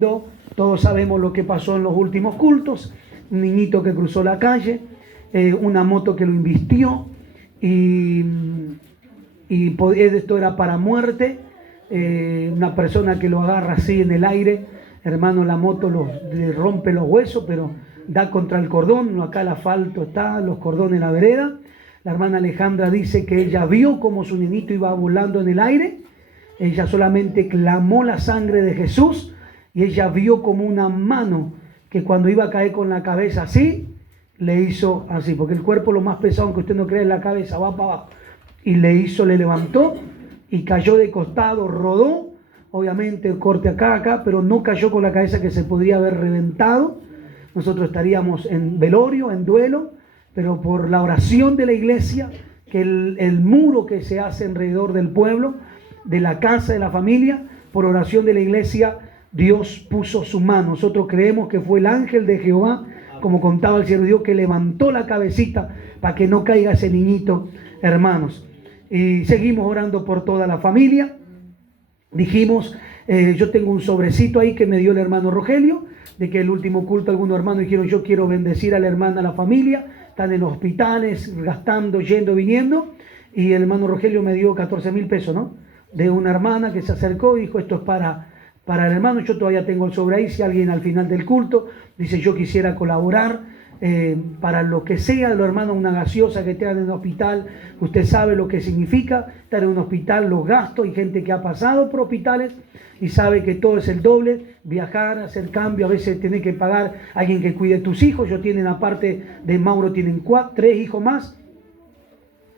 Todos sabemos lo que pasó en los últimos cultos. Un niñito que cruzó la calle, una moto que lo invistió y esto era para muerte. Una persona que lo agarra así en el aire, hermano, la moto le rompe los huesos, pero da contra el cordón. Acá el asfalto está, los cordones en la vereda. La hermana Alejandra dice que ella vio como su niñito iba volando en el aire. Ella solamente clamó la sangre de Jesús. Y ella vio como una mano que cuando iba a caer con la cabeza así, le hizo así, porque el cuerpo lo más pesado, aunque usted no cree, en la cabeza va para abajo. Y le levantó y cayó de costado, rodó, obviamente corte acá, pero no cayó con la cabeza, que se podría haber reventado. Nosotros estaríamos en velorio, en duelo, pero por la oración de la iglesia, que el muro que se hace alrededor del pueblo, de la casa, de la familia, por oración de la iglesia, Dios puso su mano. Nosotros creemos que fue el ángel de Jehová, como contaba el siervo de Dios, que levantó la cabecita para que no caiga ese niñito, hermanos. Y seguimos orando por toda la familia. Dijimos, yo tengo un sobrecito ahí que me dio el hermano Rogelio, de que el último culto algunos hermanos dijeron, yo quiero bendecir a la hermana, a la familia. Están en hospitales, gastando, yendo, viniendo. Y el hermano Rogelio me dio 14,000 pesos, ¿no? De una hermana que se acercó y dijo, esto es para el hermano. Yo todavía tengo el sobre ahí. Si alguien al final del culto dice, yo quisiera colaborar para lo que sea, los hermanos, una gaseosa que estén en un hospital, usted sabe lo que significa estar en un hospital, los gastos. Hay gente que ha pasado por hospitales y sabe que todo es el doble, viajar, hacer cambio, a veces tiene que pagar a alguien que cuide tus hijos. Yo tienen, aparte de Mauro, tienen 3 hijos más.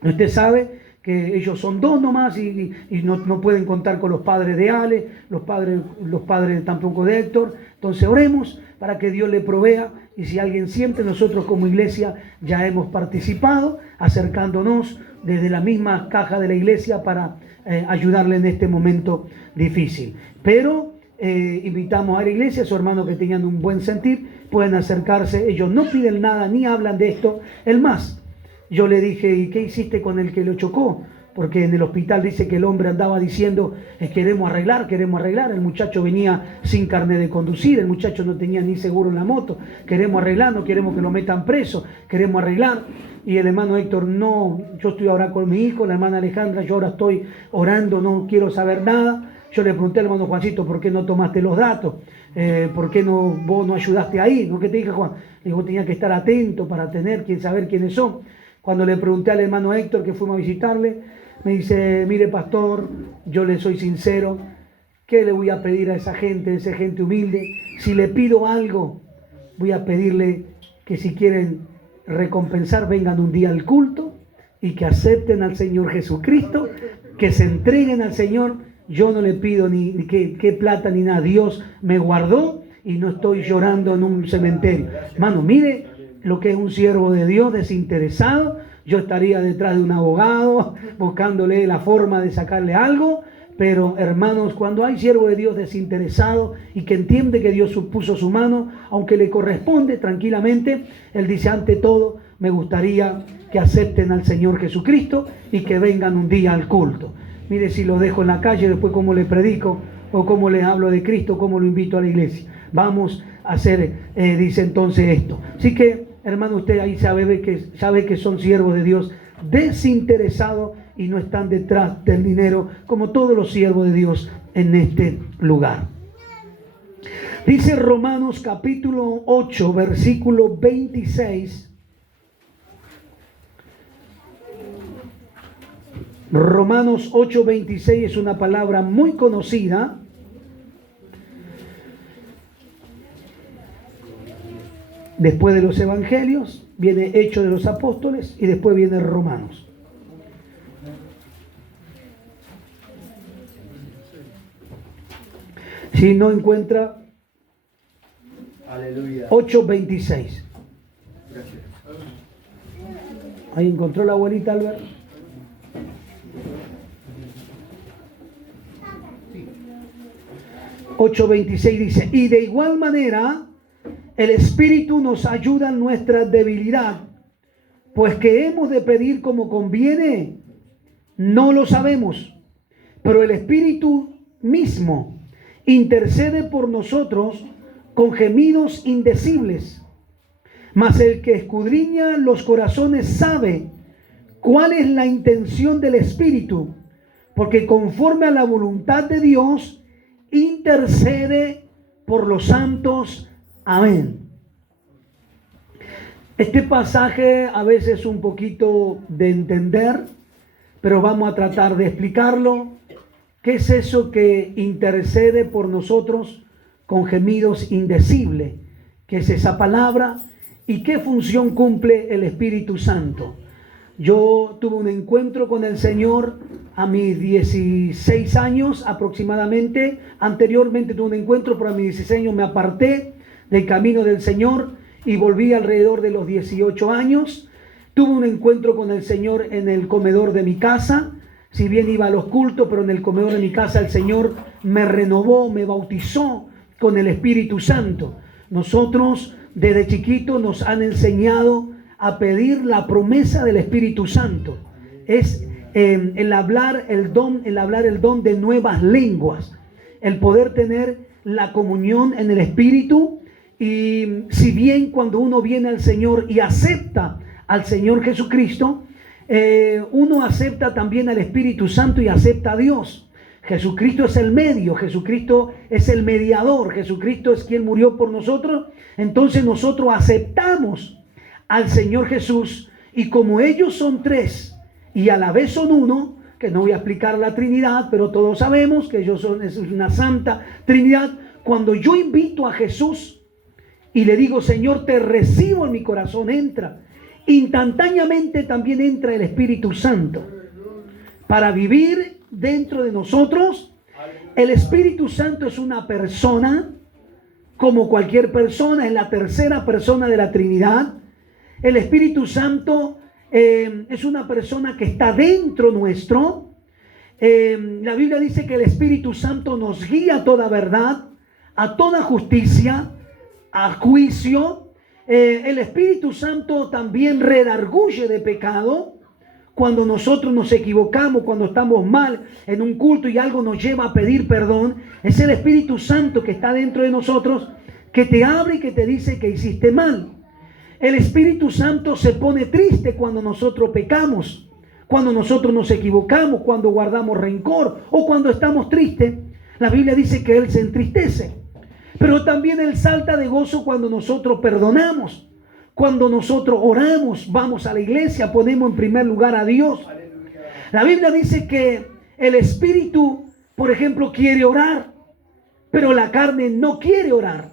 Usted sabe que ellos son 2 nomás y no pueden contar con los padres de Ale, los padres tampoco de Héctor. Entonces oremos para que Dios le provea, y si alguien siente, nosotros como iglesia ya hemos participado, acercándonos desde la misma caja de la iglesia para ayudarle en este momento difícil. Pero invitamos a la iglesia, a sus hermanos que tengan un buen sentir, pueden acercarse. Ellos no piden nada ni hablan de esto. El más, yo le dije, ¿y qué hiciste con el que lo chocó? Porque en el hospital dice que el hombre andaba diciendo, queremos arreglar. El muchacho venía sin carnet de conducir, el muchacho no tenía ni seguro en la moto. Queremos arreglar, no queremos que lo metan preso, queremos arreglar. Y el hermano Héctor, no, yo estoy ahora con mi hijo, la hermana Alejandra, yo ahora estoy orando, no quiero saber nada. Yo le pregunté al hermano Juancito, ¿por qué no tomaste los datos? ¿Por qué vos no ayudaste ahí? ¿No? ¿Qué te dije, Juan? Le digo, tenía que estar atento para saber quiénes son. Cuando le pregunté al hermano Héctor, que fuimos a visitarle, me dice, mire pastor, yo le soy sincero, ¿qué le voy a pedir a esa gente humilde? Si le pido algo, voy a pedirle que si quieren recompensar, vengan un día al culto y que acepten al Señor Jesucristo, que se entreguen al Señor. Yo no le pido ni qué plata ni nada, Dios me guardó y no estoy llorando en un cementerio. Hermano, mire lo que es un siervo de Dios desinteresado. Yo estaría detrás de un abogado buscándole la forma de sacarle algo, pero hermanos, cuando hay siervo de Dios desinteresado y que entiende que Dios puso su mano, aunque le corresponde tranquilamente, él dice, ante todo, me gustaría que acepten al Señor Jesucristo y que vengan un día al culto. Mire, si lo dejo en la calle, después cómo le predico o cómo le hablo de Cristo, cómo lo invito a la iglesia. Vamos a hacer, dice entonces esto. Así que, hermano, usted ahí sabe que son siervos de Dios desinteresados y no están detrás del dinero, como todos los siervos de Dios en este lugar. Dice Romanos capítulo 8, versículo 26. Romanos 8:26 es una palabra muy conocida. Después de los evangelios viene Hechos de los Apóstoles y después viene Romanos. Si no encuentra, 8:26. Ahí encontró la abuelita, Albert. Sí. 8:26 dice, y de igual manera el Espíritu nos ayuda en nuestra debilidad, pues que hemos de pedir como conviene, no lo sabemos, pero el Espíritu mismo intercede por nosotros con gemidos indecibles. Mas el que escudriña los corazones sabe cuál es la intención del Espíritu, porque conforme a la voluntad de Dios, intercede por los santos. Amén. Este pasaje a veces es un poquito de entender, pero vamos a tratar de explicarlo. ¿Qué es eso que intercede por nosotros con gemidos indecibles? ¿Qué es esa palabra? ¿Y qué función cumple el Espíritu Santo? Yo tuve un encuentro con el Señor a mis 16 años aproximadamente. Anteriormente tuve un encuentro, pero a mis 16 años me aparté del camino del Señor y volví alrededor de los 18 años. Tuve un encuentro con el Señor en el comedor de mi casa. Si bien iba a los cultos, pero en el comedor de mi casa el Señor me renovó, me bautizó con el Espíritu Santo. Nosotros desde chiquitos nos han enseñado a pedir la promesa del Espíritu Santo. Es el hablar el don de nuevas lenguas, el poder tener la comunión en el Espíritu. Y si bien cuando uno viene al Señor y acepta al Señor Jesucristo, uno acepta también al Espíritu Santo y acepta a Dios. Jesucristo es el medio, Jesucristo es el mediador, Jesucristo es quien murió por nosotros. Entonces nosotros aceptamos al Señor Jesús, y como ellos son tres y a la vez son uno, que no voy a explicar la Trinidad, pero todos sabemos que ellos son, es una santa Trinidad. Cuando yo invito a Jesús y le digo, Señor, te recibo en mi corazón, entra, instantáneamente también entra el Espíritu Santo para vivir dentro de nosotros. El Espíritu Santo es una persona, como cualquier persona, es la tercera persona de la Trinidad. El Espíritu Santo es una persona que está dentro nuestro. La Biblia dice que el Espíritu Santo nos guía a toda verdad, a toda justicia, a juicio. El Espíritu Santo también redarguye de pecado. Cuando nosotros nos equivocamos, cuando estamos mal en un culto y algo nos lleva a pedir perdón, es el Espíritu Santo que está dentro de nosotros, que te abre y que te dice que hiciste mal. El Espíritu Santo se pone triste cuando nosotros pecamos, cuando nosotros nos equivocamos, cuando guardamos rencor o cuando estamos tristes. La Biblia dice que Él se entristece, pero también Él salta de gozo cuando nosotros perdonamos, cuando nosotros oramos, vamos a la iglesia, ponemos en primer lugar a Dios. La Biblia dice que el Espíritu, por ejemplo, quiere orar, pero la carne no quiere orar.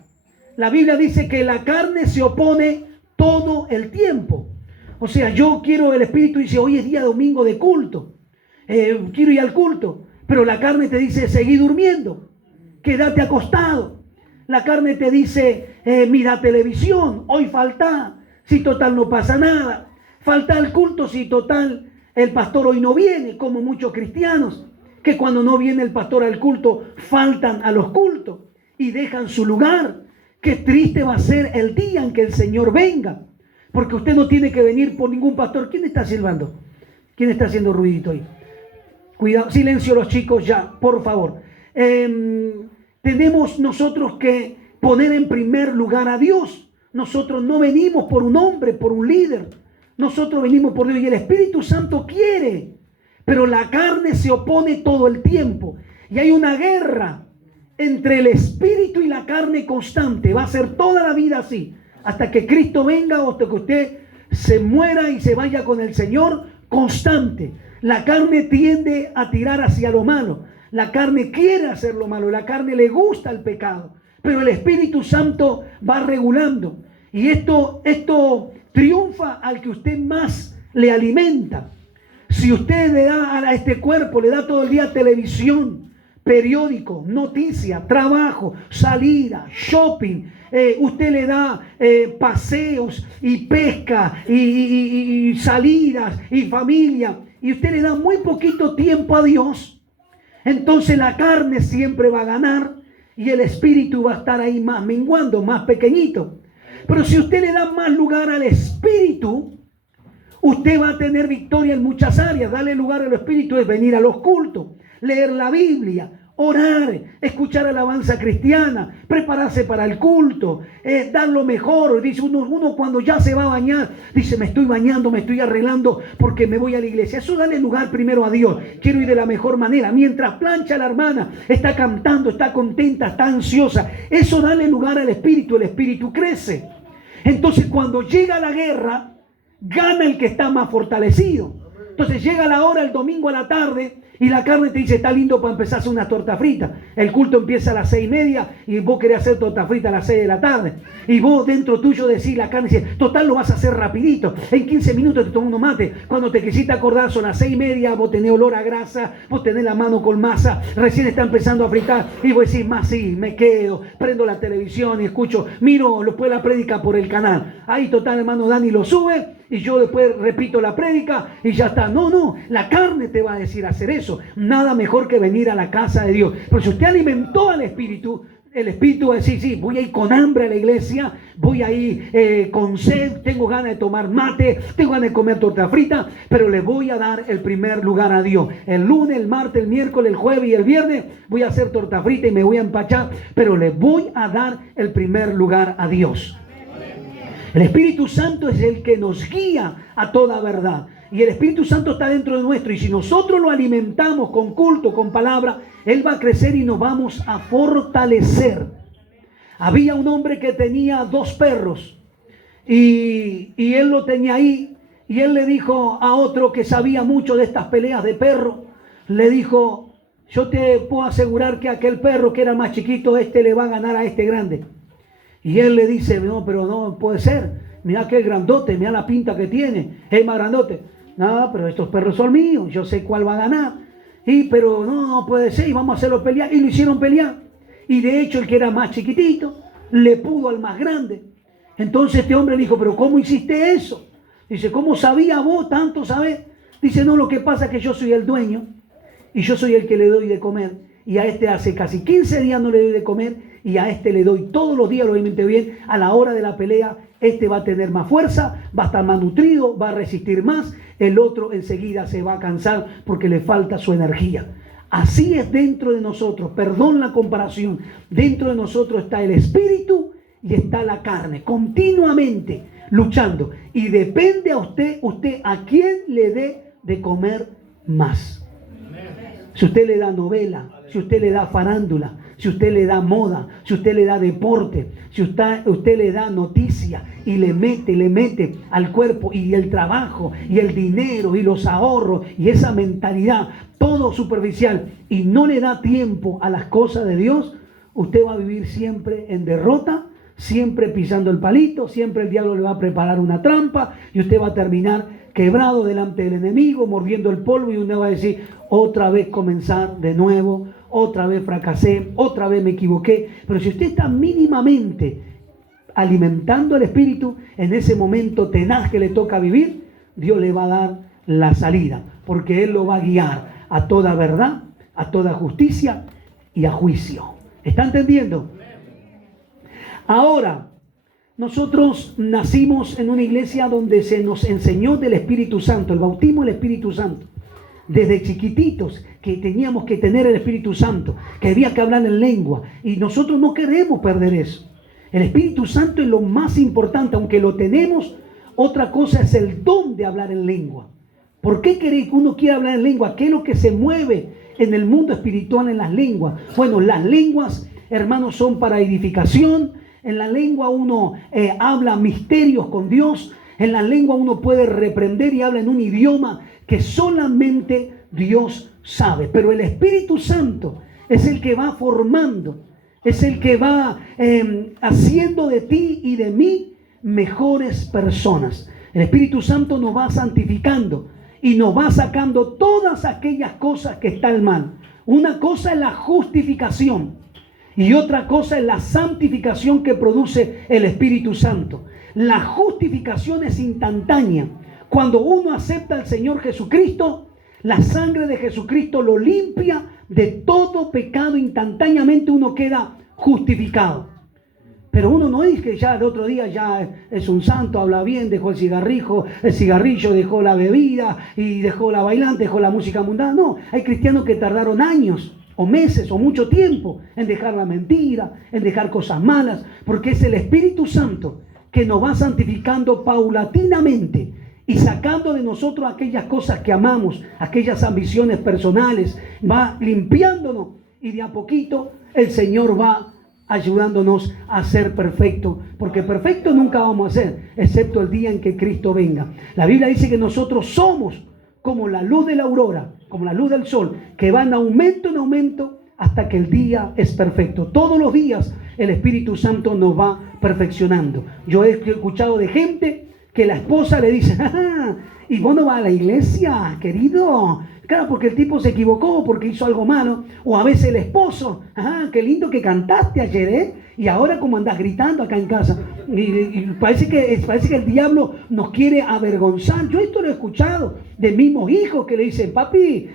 La Biblia dice que la carne se opone todo el tiempo. O sea, yo quiero, el Espíritu dice, hoy es día domingo de culto, quiero ir al culto, pero la carne te dice, seguí durmiendo, quédate acostado. La carne te dice, mira televisión, hoy falta, si total no pasa nada. Falta el culto, si total el pastor hoy no viene, como muchos cristianos, que cuando no viene el pastor al culto, faltan a los cultos y dejan su lugar. Qué triste va a ser el día en que el Señor venga, porque usted no tiene que venir por ningún pastor. ¿Quién está silbando? ¿Quién está haciendo ruidito ahí? Cuidado, silencio los chicos ya, por favor. Tenemos nosotros que poner en primer lugar a Dios. Nosotros no venimos por un hombre, por un líder. Nosotros venimos por Dios y el Espíritu Santo quiere, pero la carne se opone todo el tiempo. Y hay una guerra entre el Espíritu y la carne constante. Va a ser toda la vida así, hasta que Cristo venga o hasta que usted se muera y se vaya con el Señor, constante. La carne tiende a tirar hacia lo malo. La carne quiere hacer lo malo, la carne le gusta el pecado, pero el Espíritu Santo va regulando. Y esto triunfa al que usted más le alimenta. Si usted le da a este cuerpo, le da todo el día televisión, periódico, noticias, trabajo, salida, shopping, usted le da paseos y pesca y salidas y familia, y usted le da muy poquito tiempo a Dios, entonces la carne siempre va a ganar y el espíritu va a estar ahí más menguando, más pequeñito. Pero si usted le da más lugar al espíritu, usted va a tener victoria en muchas áreas. Darle lugar al espíritu es venir a los cultos, leer la Biblia, orar, escuchar alabanza cristiana, prepararse para el culto, dar lo mejor. Dice uno cuando ya se va a bañar, dice, me estoy bañando, me estoy arreglando porque me voy a la iglesia. Eso dale lugar primero a Dios. Quiero ir de la mejor manera. Mientras plancha la hermana, está cantando, está contenta, está ansiosa. Eso dale lugar al espíritu. El espíritu crece. Entonces cuando llega la guerra, gana el que está más fortalecido. Entonces llega la hora el domingo a la tarde y la carne te dice, está lindo para empezar a hacer una torta frita. El culto empieza a las 6:30 y vos querés hacer torta frita a las 6 de la tarde. Y vos dentro tuyo decís, la carne dice, total lo vas a hacer rapidito. En 15 minutos te tomas unos mates. Cuando te quisiste acordar son las 6:30, vos tenés olor a grasa, vos tenés la mano con masa, recién está empezando a fritar. Y vos decís, más sí, me quedo, prendo la televisión y escucho, miro después la prédica por el canal. Ahí total hermano Dani lo sube y yo después repito la prédica y ya está. No, la carne te va a decir hacer eso. Nada mejor que venir a la casa de Dios. Pero si usted alimentó al espíritu, el espíritu va a decir, sí, voy a ir con hambre a la iglesia, voy a ir con sed, tengo ganas de tomar mate, tengo ganas de comer torta frita, pero le voy a dar el primer lugar a Dios. El lunes, el martes, el miércoles, el jueves y el viernes voy a hacer torta frita y me voy a empachar, pero le voy a dar el primer lugar a Dios. El Espíritu Santo es el que nos guía a toda verdad. Y el Espíritu Santo está dentro de nuestro. Y si nosotros lo alimentamos con culto, con palabra, Él va a crecer y nos vamos a fortalecer. Había un hombre que tenía 2 perros. Y él lo tenía ahí. Y él le dijo a otro que sabía mucho de estas peleas de perros. Le dijo, yo te puedo asegurar que aquel perro que era más chiquito, le va a ganar a este grande. Y él le dice, no, pero no puede ser. Mira qué grandote, mira la pinta que tiene. Es más grandote. No, pero estos perros son míos. Yo sé cuál va a ganar. Pero no puede ser. Y vamos a hacerlo pelear. Y lo hicieron pelear. Y de hecho el que era más chiquitito le pudo al más grande. Entonces este hombre le dijo, pero ¿cómo hiciste eso? Dice, ¿cómo sabía vos tanto saber? Dice, no, lo que pasa es que yo soy el dueño. Y yo soy el que le doy de comer. Y a este hace casi 15 días no le doy de comer. Y a este le doy todos los días, lo obviamente bien, a la hora de la pelea, este va a tener más fuerza, va a estar más nutrido, va a resistir más, el otro enseguida se va a cansar porque le falta su energía. Así es dentro de nosotros, perdón la comparación, dentro de nosotros está el espíritu y está la carne, continuamente luchando. Y depende a usted a quién le dé de comer más. Si usted le da novela, si usted le da farándula, si usted le da moda, si usted le da deporte, si usted le da noticia y le mete al cuerpo y el trabajo y el dinero y los ahorros y esa mentalidad, todo superficial, y no le da tiempo a las cosas de Dios, usted va a vivir siempre en derrota, siempre pisando el palito, siempre el diablo le va a preparar una trampa y usted va a terminar quebrado delante del enemigo, mordiendo el polvo, y uno va a decir, otra vez comenzar de nuevo, otra vez fracasé, otra vez me equivoqué. Pero si usted está mínimamente alimentando el espíritu, en ese momento tenaz que le toca vivir, Dios le va a dar la salida, porque Él lo va a guiar a toda verdad, a toda justicia y a juicio. ¿Está entendiendo? Ahora, nosotros nacimos en una iglesia donde se nos enseñó del Espíritu Santo, el bautismo del Espíritu Santo. Desde chiquititos que teníamos que tener el Espíritu Santo, que había que hablar en lengua, y nosotros no queremos perder eso. El Espíritu Santo es lo más importante, aunque lo tenemos. Otra cosa es el don de hablar en lengua. ¿Por qué queréis que uno quiera hablar en lengua? ¿Qué es lo que se mueve en el mundo espiritual en las lenguas? Bueno, las lenguas, hermanos, son para edificación. En la lengua uno habla misterios con Dios. En la lengua uno puede reprender y habla en un idioma que solamente Dios sabe. Pero el Espíritu Santo es el que va formando, es el que va haciendo de ti y de mí mejores personas. El Espíritu Santo nos va santificando y nos va sacando todas aquellas cosas que están mal. Una cosa es la justificación y otra cosa es la santificación que produce el Espíritu Santo. La justificación es instantánea. Cuando uno acepta al Señor Jesucristo, la sangre de Jesucristo lo limpia de todo pecado. Instantáneamente uno queda justificado. Pero uno no es que ya el otro día ya es un santo, habla bien, dejó el cigarrillo, dejó la bebida y dejó la bailante, dejó la música mundana. No, hay cristianos que tardaron años o meses o mucho tiempo en dejar la mentira, en dejar cosas malas, porque es el Espíritu Santo que nos va santificando paulatinamente y sacando de nosotros aquellas cosas que amamos, aquellas ambiciones personales, va limpiándonos y de a poquito el Señor va ayudándonos a ser perfecto, porque perfecto nunca vamos a ser, excepto el día en que Cristo venga. La Biblia dice que nosotros somos como la luz de la aurora, como la luz del sol, que va en aumento hasta que el día es perfecto. Todos los días el Espíritu Santo nos va perfeccionando. Yo he escuchado de gente que la esposa le dice: ¿y vos no vas a la iglesia, querido? Claro, porque el tipo se equivocó, porque hizo algo malo. O a veces el esposo: qué lindo que cantaste ayer, ¿eh? Y ahora como andás gritando acá en casa. Y parece que el diablo nos quiere avergonzar. Yo esto lo he escuchado de mismos hijos que le dicen: papi,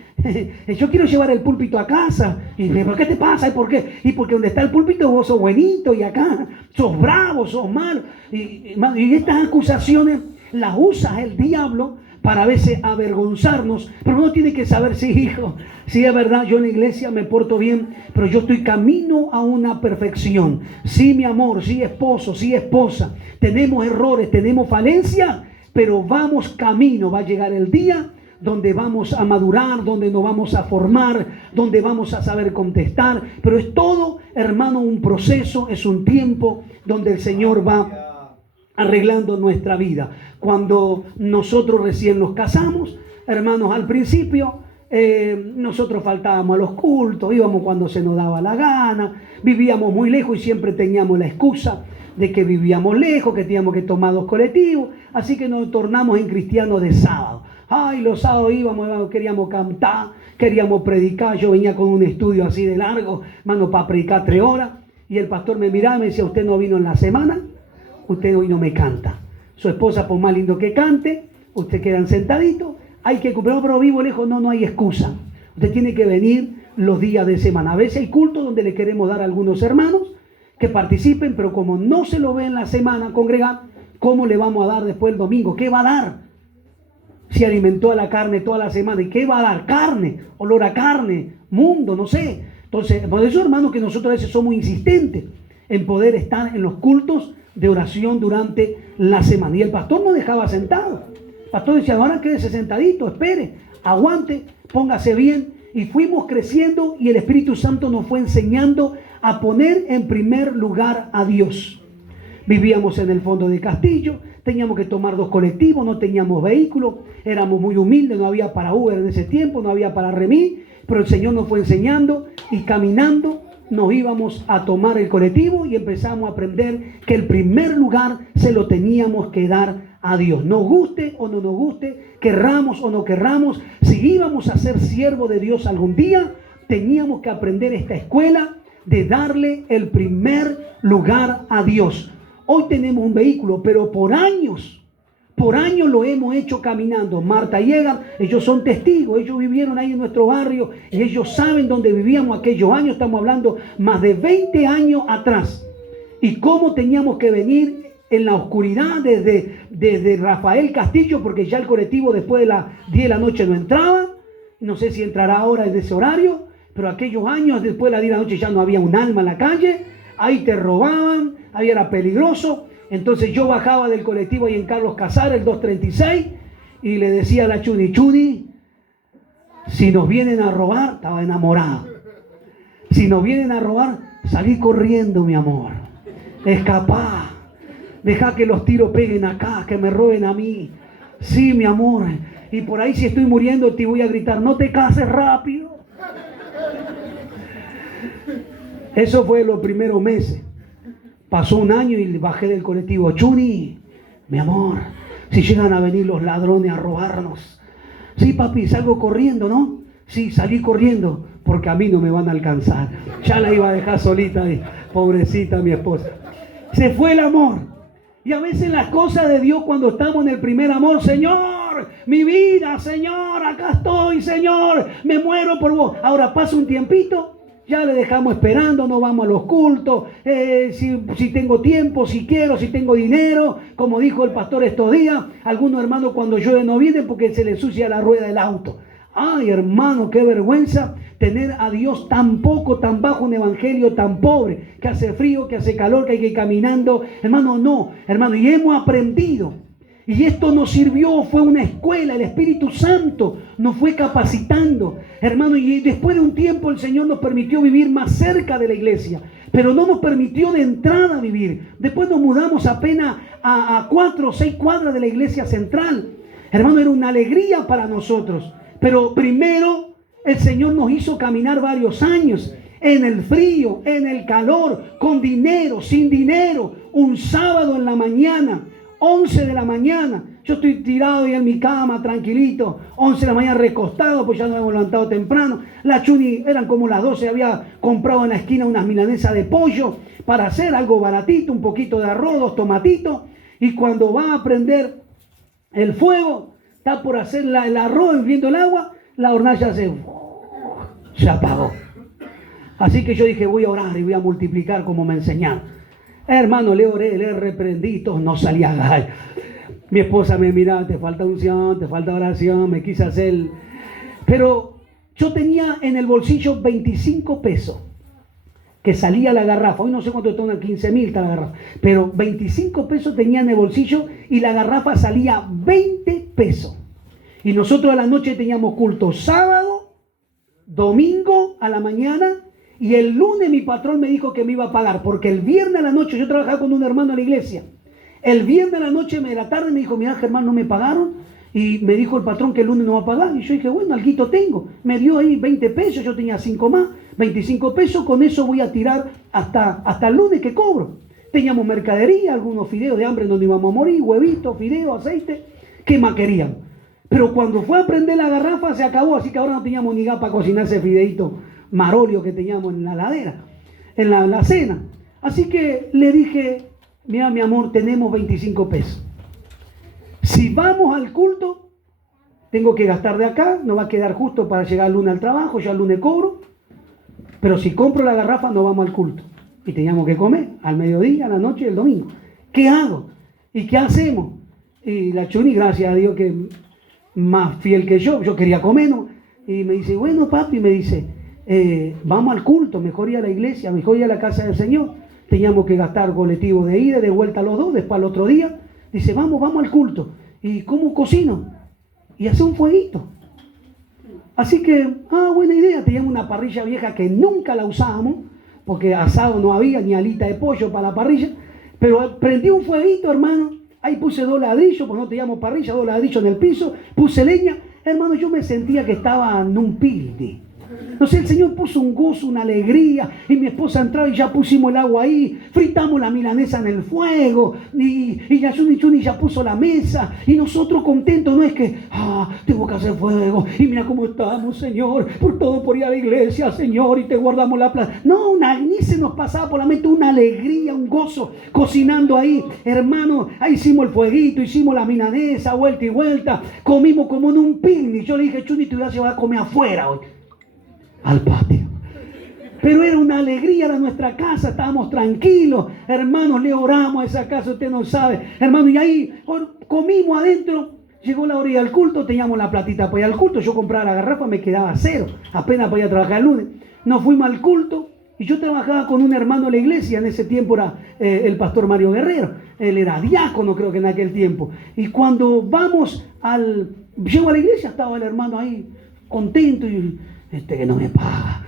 yo quiero llevar el púlpito a casa. Y ¿por qué te pasa? ¿Y por qué? Y porque donde está el púlpito vos sos buenito y acá sos bravo, sos malo. Y estas acusaciones las usa el diablo para a veces avergonzarnos, pero uno tiene que saber: sí, hijo, sí es verdad, yo en la iglesia me porto bien, pero yo estoy camino a una perfección. Sí, mi amor, sí, esposo, sí, esposa, tenemos errores, tenemos falencias, pero vamos camino. Va a llegar el día donde vamos a madurar, donde nos vamos a formar, donde vamos a saber contestar, pero es todo, hermano, un proceso, es un tiempo donde el Señor va arreglando nuestra vida. Cuando nosotros recién nos casamos, hermanos, al principio nosotros faltábamos a los cultos, íbamos cuando se nos daba la gana, vivíamos muy lejos y siempre teníamos la excusa de que vivíamos lejos, que teníamos que tomar 2 colectivos, así que nos tornamos en cristianos de sábado. Ay, los sábados íbamos, queríamos cantar, queríamos predicar. Yo venía con un estudio así de largo, hermano, para predicar 3 horas, y el pastor me miraba y me decía: ¿usted no vino en la semana? Usted hoy no me canta. Su esposa, por más lindo que cante, usted quedan sentaditos. Hay que cumplir, pero vivo lejos. No hay excusa. Usted tiene que venir los días de semana. A veces hay cultos donde le queremos dar a algunos hermanos que participen, pero como no se lo ve en la semana congregar, ¿cómo le vamos a dar después el domingo? ¿Qué va a dar? Si alimentó a la carne toda la semana, ¿y qué va a dar? Carne, olor a carne, mundo, no sé. Entonces, por eso, hermanos, que nosotros a veces somos insistentes en poder estar en los cultos de oración durante la semana. Y el pastor no dejaba sentado. El pastor decía: ahora quédese sentadito, espere, aguante, póngase bien. Y fuimos creciendo y el Espíritu Santo nos fue enseñando a poner en primer lugar a Dios. Vivíamos en el fondo de Castillo, teníamos que tomar 2 colectivos, no teníamos vehículo, éramos muy humildes, no había para Uber en ese tiempo, no había para Remí, pero el Señor nos fue enseñando y caminando nos íbamos a tomar el colectivo y empezamos a aprender que el primer lugar se lo teníamos que dar a Dios. Nos guste o no nos guste, querramos o no querramos, si íbamos a ser siervos de Dios algún día, teníamos que aprender esta escuela de darle el primer lugar a Dios. Hoy tenemos un vehículo, pero por años lo hemos hecho caminando. Marta y Edgar, ellos son testigos, ellos vivieron ahí en nuestro barrio y ellos saben dónde vivíamos aquellos años, estamos hablando más de 20 años atrás. Y cómo teníamos que venir en la oscuridad desde Rafael Castillo, porque ya el colectivo después de las 10 de la noche no entraba, no sé si entrará ahora en ese horario, pero aquellos años después de las 10 de la noche ya no había un alma en la calle, ahí te robaban, ahí era peligroso. Entonces yo bajaba del colectivo ahí en Carlos Casares, el 236, y le decía a la Chuni, si nos vienen a robar, estaba enamorado, si nos vienen a robar, salí corriendo, mi amor, escapá, deja que los tiros peguen acá, que me roben a mí, sí, mi amor, y por ahí si estoy muriendo te voy a gritar: no te cases rápido. Eso fue los primeros meses. Pasó un año y bajé del colectivo: Chuni, mi amor, si llegan a venir los ladrones a robarnos. Sí, papi, salgo corriendo, ¿no? Sí, salí corriendo, porque a mí no me van a alcanzar. Ya la iba a dejar solita ahí, pobrecita mi esposa. Se fue el amor. Y a veces las cosas de Dios, cuando estamos en el primer amor: Señor, mi vida, Señor, acá estoy, Señor, me muero por vos. Ahora pasa un tiempito, ya le dejamos esperando, no vamos a los cultos, si tengo tiempo, si quiero, si tengo dinero, como dijo el pastor estos días, algunos hermanos cuando llueve no vienen porque se les ensucia la rueda del auto. Ay, hermano, qué vergüenza tener a Dios tan poco, tan bajo, un evangelio tan pobre, que hace frío, que hace calor, que hay que ir caminando. Hermano, no, hermano, y hemos aprendido. Y esto nos sirvió, fue una escuela, el Espíritu Santo nos fue capacitando, hermano, y después de un tiempo el Señor nos permitió vivir más cerca de la iglesia, pero no nos permitió de entrada vivir. Después nos mudamos apenas a 4 o 6 cuadras de la iglesia central. Hermano, era una alegría para nosotros, pero primero el Señor nos hizo caminar varios años, en el frío, en el calor, con dinero, sin dinero, un sábado en la mañana, 11 de la mañana, yo estoy tirado ahí en mi cama, tranquilito, 11 de la mañana recostado, pues ya nos hemos levantado temprano. La Chuni, eran como las 12, había comprado en la esquina unas milanesas de pollo para hacer algo baratito, un poquito de arroz, 2 tomatitos, y cuando va a prender el fuego, está por hacer el arroz, hirviendo el agua, la hornalla se apagó. Así que yo dije, voy a orar y voy a multiplicar como me enseñaron. Hermano, le oré, le reprendí, todo no salía gal. Mi esposa me miraba, te falta unción, te falta oración, me quise hacer. Pero yo tenía en el bolsillo 25 pesos, que salía la garrafa. Hoy no sé cuánto está, 15.000 está la garrafa. Pero 25 pesos tenía en el bolsillo y la garrafa salía 20 pesos. Y nosotros a la noche teníamos culto sábado, domingo a la mañana. Y el lunes mi patrón me dijo que me iba a pagar, porque el viernes a la noche, yo trabajaba con un hermano en la iglesia, el viernes a la noche de la tarde me dijo, mira Germán, no me pagaron, y me dijo el patrón que el lunes no va a pagar, y yo dije, bueno, alguito tengo, me dio ahí 20 pesos, yo tenía 5 más, 25 pesos, con eso voy a tirar hasta el lunes que cobro. Teníamos mercadería, algunos fideos de hambre donde íbamos a morir, huevitos, fideos, aceite, ¿qué más queríamos? Pero cuando fue a prender la garrafa se acabó, así que ahora no teníamos ni gas para cocinar ese fideito marolio que teníamos en la ladera, en la cena. Así que le dije, mira mi amor, tenemos 25 pesos. Si vamos al culto, tengo que gastar de acá, no va a quedar justo para llegar el lunes al trabajo, yo el lunes cobro, pero si compro la garrafa no vamos al culto. Y teníamos que comer al mediodía, a la noche y el domingo. ¿Qué hago? ¿Y qué hacemos? Y la Chuni, gracias a Dios que más fiel que yo quería comer, ¿no? Y me dice, bueno papi, me dice, vamos al culto, mejor ir a la iglesia, mejor ir a la casa del Señor. Teníamos que gastar colectivo de ida, de vuelta a los dos, después al otro día. Dice, vamos al culto. ¿Y cómo cocino? Y hace un fueguito. Así que, buena idea. Teníamos una parrilla vieja que nunca la usábamos, porque asado no había, ni alita de pollo para la parrilla. Pero prendí un fueguito, hermano. Ahí puse 2 ladrillos, pues no teníamos parrilla, 2 ladrillos en el piso. Puse leña. Hermano, yo me sentía que estaba en un pildi. No sé, el Señor puso un gozo, una alegría, y mi esposa entraba y ya pusimos el agua ahí, fritamos la milanesa en el fuego, y ya Chuni ya puso la mesa, y nosotros contentos, no es que, tengo que hacer fuego, y mira cómo estamos, Señor, por ir a la iglesia, Señor, y te guardamos la plata. No, ni se nos pasaba por la mente una alegría, un gozo, cocinando ahí, hermano, ahí hicimos el fueguito, hicimos la milanesa, vuelta y vuelta, comimos como en un picnic. Yo le dije, Chuni, te vas a comer afuera hoy, al patio. Pero era una alegría, era nuestra casa, estábamos tranquilos, hermanos, le oramos a esa casa, usted no sabe, hermano, y ahí comimos adentro. Llegó la hora del culto, teníamos la platita para ir al culto, yo compraba la garrafa, me quedaba 0, apenas podía trabajar el lunes. Nos fuimos al culto y yo trabajaba con un hermano de la iglesia, en ese tiempo era el pastor Mario Guerrero, él era diácono creo que en aquel tiempo. Y cuando llego a la iglesia, estaba el hermano ahí contento y que no me paga.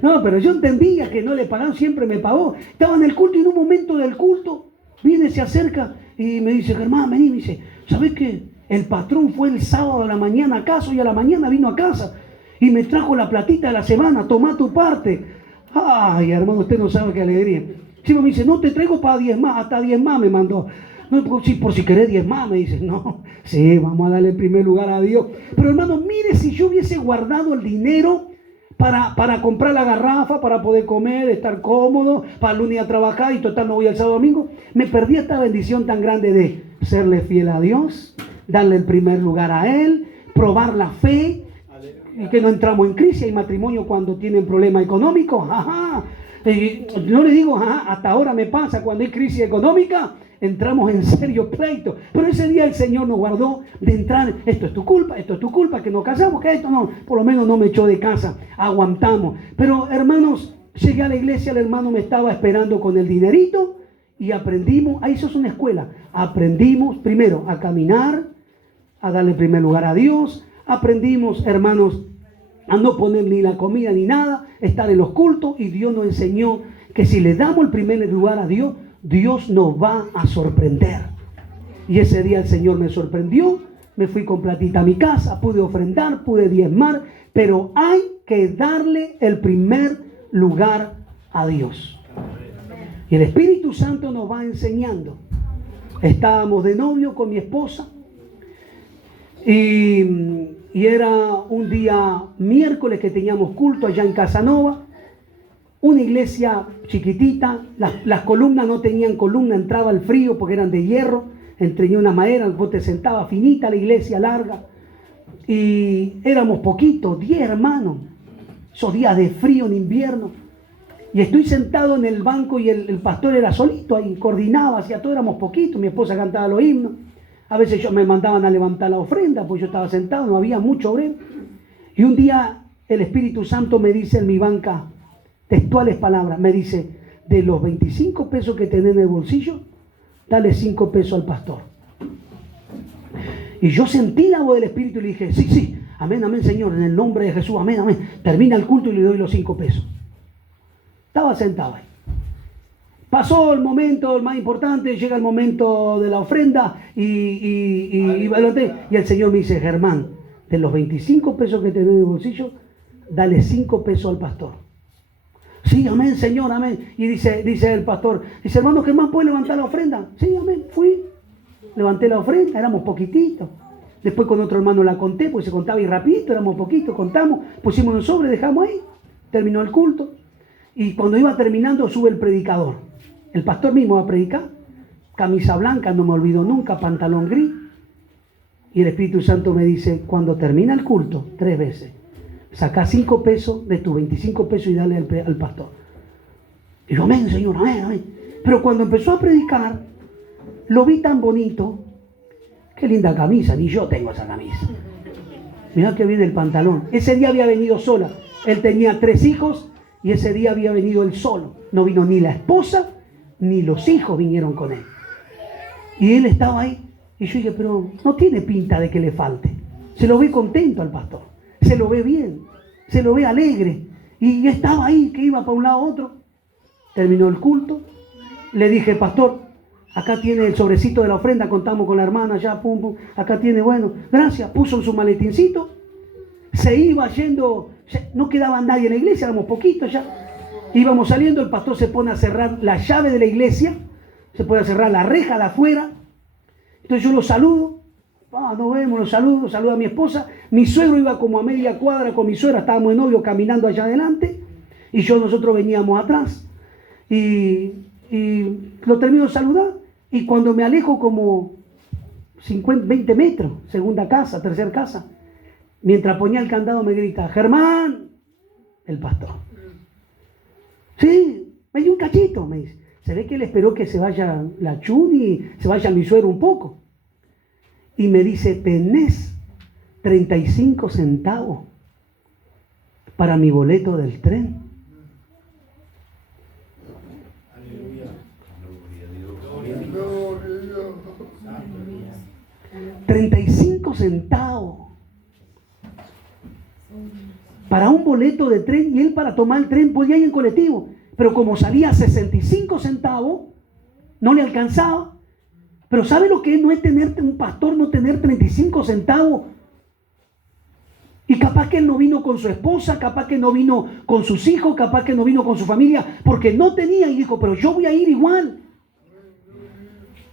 No, pero yo entendía que no le pagaban, siempre me pagó. Estaba en el culto y en un momento del culto viene, se acerca y me dice, Germán, vení, me dice, ¿sabés qué? El patrón fue el sábado a la mañana a casa y a la mañana vino a casa y me trajo la platita de la semana, tomá tu parte. Ay, hermano, usted no sabe qué alegría. Sí, me dice, no te traigo para 10 más, hasta 10 más me mandó. No, por si querés 10 más, me dice. No, sí, vamos a darle el primer lugar a Dios. Pero hermano, mire, si yo hubiese guardado el dinero para comprar la garrafa, para poder comer, estar cómodo, para el lunes a trabajar y total no voy al sábado domingo, me perdí esta bendición tan grande de serle fiel a Dios, darle el primer lugar a Él, probar la fe, y que no entramos en crisis. Hay matrimonio cuando tienen problemas económicos, no le digo, hasta ahora me pasa cuando hay crisis económica, entramos en serio pleito. Pero ese día el Señor nos guardó de entrar, esto es tu culpa, que nos casamos, que esto no, por lo menos no me echó de casa, aguantamos. Pero hermanos, llegué a la iglesia, el hermano me estaba esperando con el dinerito y aprendimos, ahí eso es una escuela, aprendimos primero a caminar, a darle primer lugar a Dios, aprendimos, hermanos, a no poner ni la comida ni nada, estar en los cultos, y Dios nos enseñó que si le damos el primer lugar a Dios, Dios nos va a sorprender. Y ese día el Señor me sorprendió, me fui con platita a mi casa, pude ofrendar, pude diezmar, pero hay que darle el primer lugar a Dios. Y el Espíritu Santo nos va enseñando. Estábamos de novio con mi esposa y era un día miércoles que teníamos culto allá en Casanova, una iglesia chiquitita, las columnas no tenían columna, entraba el frío porque eran de hierro, tenía una madera, vos te sentabas, finita la iglesia, larga, y éramos poquitos, 10 hermanos, esos días de frío en invierno, y estoy sentado en el banco y el pastor era solito ahí, coordinaba, hacía todo, éramos poquitos, mi esposa cantaba los himnos. A veces me mandaban a levantar la ofrenda, pues yo estaba sentado, no había mucho obrero. Y un día el Espíritu Santo me dice en mi banca, textuales palabras, me dice, de los 25 pesos que tenés en el bolsillo, dale 5 pesos al pastor. Y yo sentí la voz del Espíritu y le dije, sí, amén, Señor, en el nombre de Jesús, amén. Termina el culto y le doy los 5 pesos. Estaba sentado ahí. Pasó el momento más importante, llega el momento de la ofrenda y el Señor me dice, Germán, de los 25 pesos que tenés en el bolsillo, dale 5 pesos al pastor. Sí, amén, Señor, amén. Y dice el pastor, dice, hermano Germán, ¿puede levantar la ofrenda? Sí, amén, fui. Levanté la ofrenda, éramos poquititos. Después con otro hermano la conté, pues se contaba y rapidito, éramos poquitos, contamos, pusimos un sobre, dejamos ahí, terminó el culto. Y cuando iba terminando, sube el predicador. El pastor mismo va a predicar, camisa blanca, no me olvido nunca, pantalón gris. Y el Espíritu Santo me dice, cuando termina el culto, 3 veces, saca 5 pesos de tus 25 pesos y dale al pastor. Y yo, amén, Señor, amén. Pero cuando empezó a predicar, lo vi tan bonito, qué linda camisa, ni yo tengo esa camisa. Mirá que viene el pantalón. Ese día había venido sola, él tenía 3 hijos y ese día había venido él solo. No vino ni la esposa, ni los hijos vinieron con él. Y él estaba ahí. Y yo dije, pero no tiene pinta de que le falte. Se lo ve contento al pastor. Se lo ve bien. Se lo ve alegre. Y yo estaba ahí, que iba para un lado a otro. Terminó el culto. Le dije, pastor, acá tiene el sobrecito de la ofrenda. Contamos con la hermana ya, pum, pum. Acá tiene, bueno, gracias. Puso en su maletincito. Se iba yendo. No quedaba nadie en la iglesia, éramos poquitos ya. Íbamos saliendo, el pastor se pone a cerrar la llave de la iglesia, se pone a cerrar la reja de afuera. Entonces yo lo saludo, nos vemos, lo saludo a mi esposa. Mi suegro iba como a media cuadra con mi suegra, estábamos de novio caminando allá adelante y nosotros veníamos atrás. Y lo termino de saludar y cuando me alejo como 20 metros, segunda casa, tercera casa, mientras ponía el candado me grita, Germán, el pastor. Sí, me dio un cachito, me dice. Se ve que él esperó que se vaya la Chuni, se vaya mi suegro un poco. Y me dice, tenés 35 centavos para mi boleto del tren. Aleluya. 35 centavos para un boleto de tren, y él para tomar el tren podía ir en colectivo, pero como salía 65 centavos, no le alcanzaba. Pero ¿sabe lo que es? No es tener un pastor, no tener 35 centavos. Y capaz que él no vino con su esposa, capaz que no vino con sus hijos, capaz que no vino con su familia, porque no tenía, y dijo, pero yo voy a ir igual.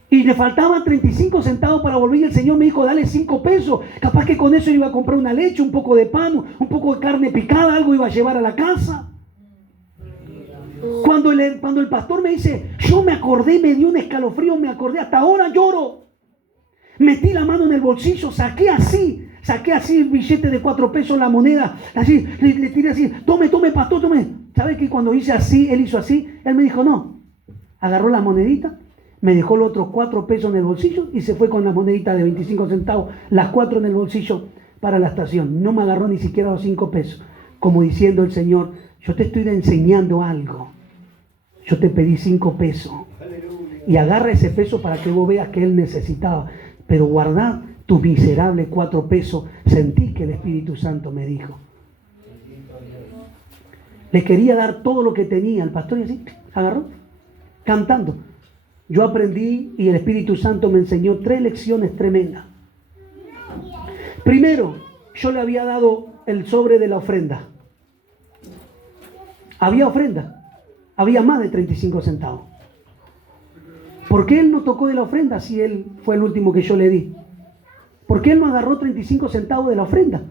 Y le faltaban 35 centavos para volver, y el Señor me dijo, dale 5 pesos. Capaz que con eso iba a comprar una leche, un poco de pan, un poco de carne picada, algo iba a llevar a la casa. Cuando el pastor me dice, yo me acordé, me dio un escalofrío, me acordé, hasta ahora lloro. Metí la mano en el bolsillo, saqué así el billete de 4 pesos, la moneda, así, le tiré así, tome, pastor, tome. ¿Sabe que cuando hice así, él hizo así? Él me dijo, no. Agarró la monedita, me dejó los otros 4 pesos en el bolsillo y se fue con las moneditas de 25 centavos, las 4 en el bolsillo para la estación. No me agarró ni siquiera los 5 pesos. Como diciendo el Señor, yo te estoy enseñando algo. Yo te pedí 5 pesos. Y agarra ese peso para que vos veas que Él necesitaba. Pero guardá tus miserables 4 pesos. Sentí que el Espíritu Santo me dijo. Le quería dar todo lo que tenía al pastor y así, agarró, cantando. Yo aprendí y el Espíritu Santo me enseñó 3 lecciones tremendas. Primero, yo le había dado el sobre de la ofrenda. Había ofrenda. Había más de 35 centavos. ¿Por qué él no tocó de la ofrenda si él fue el último que yo le di? ¿Por qué él no agarró 35 centavos de la ofrenda?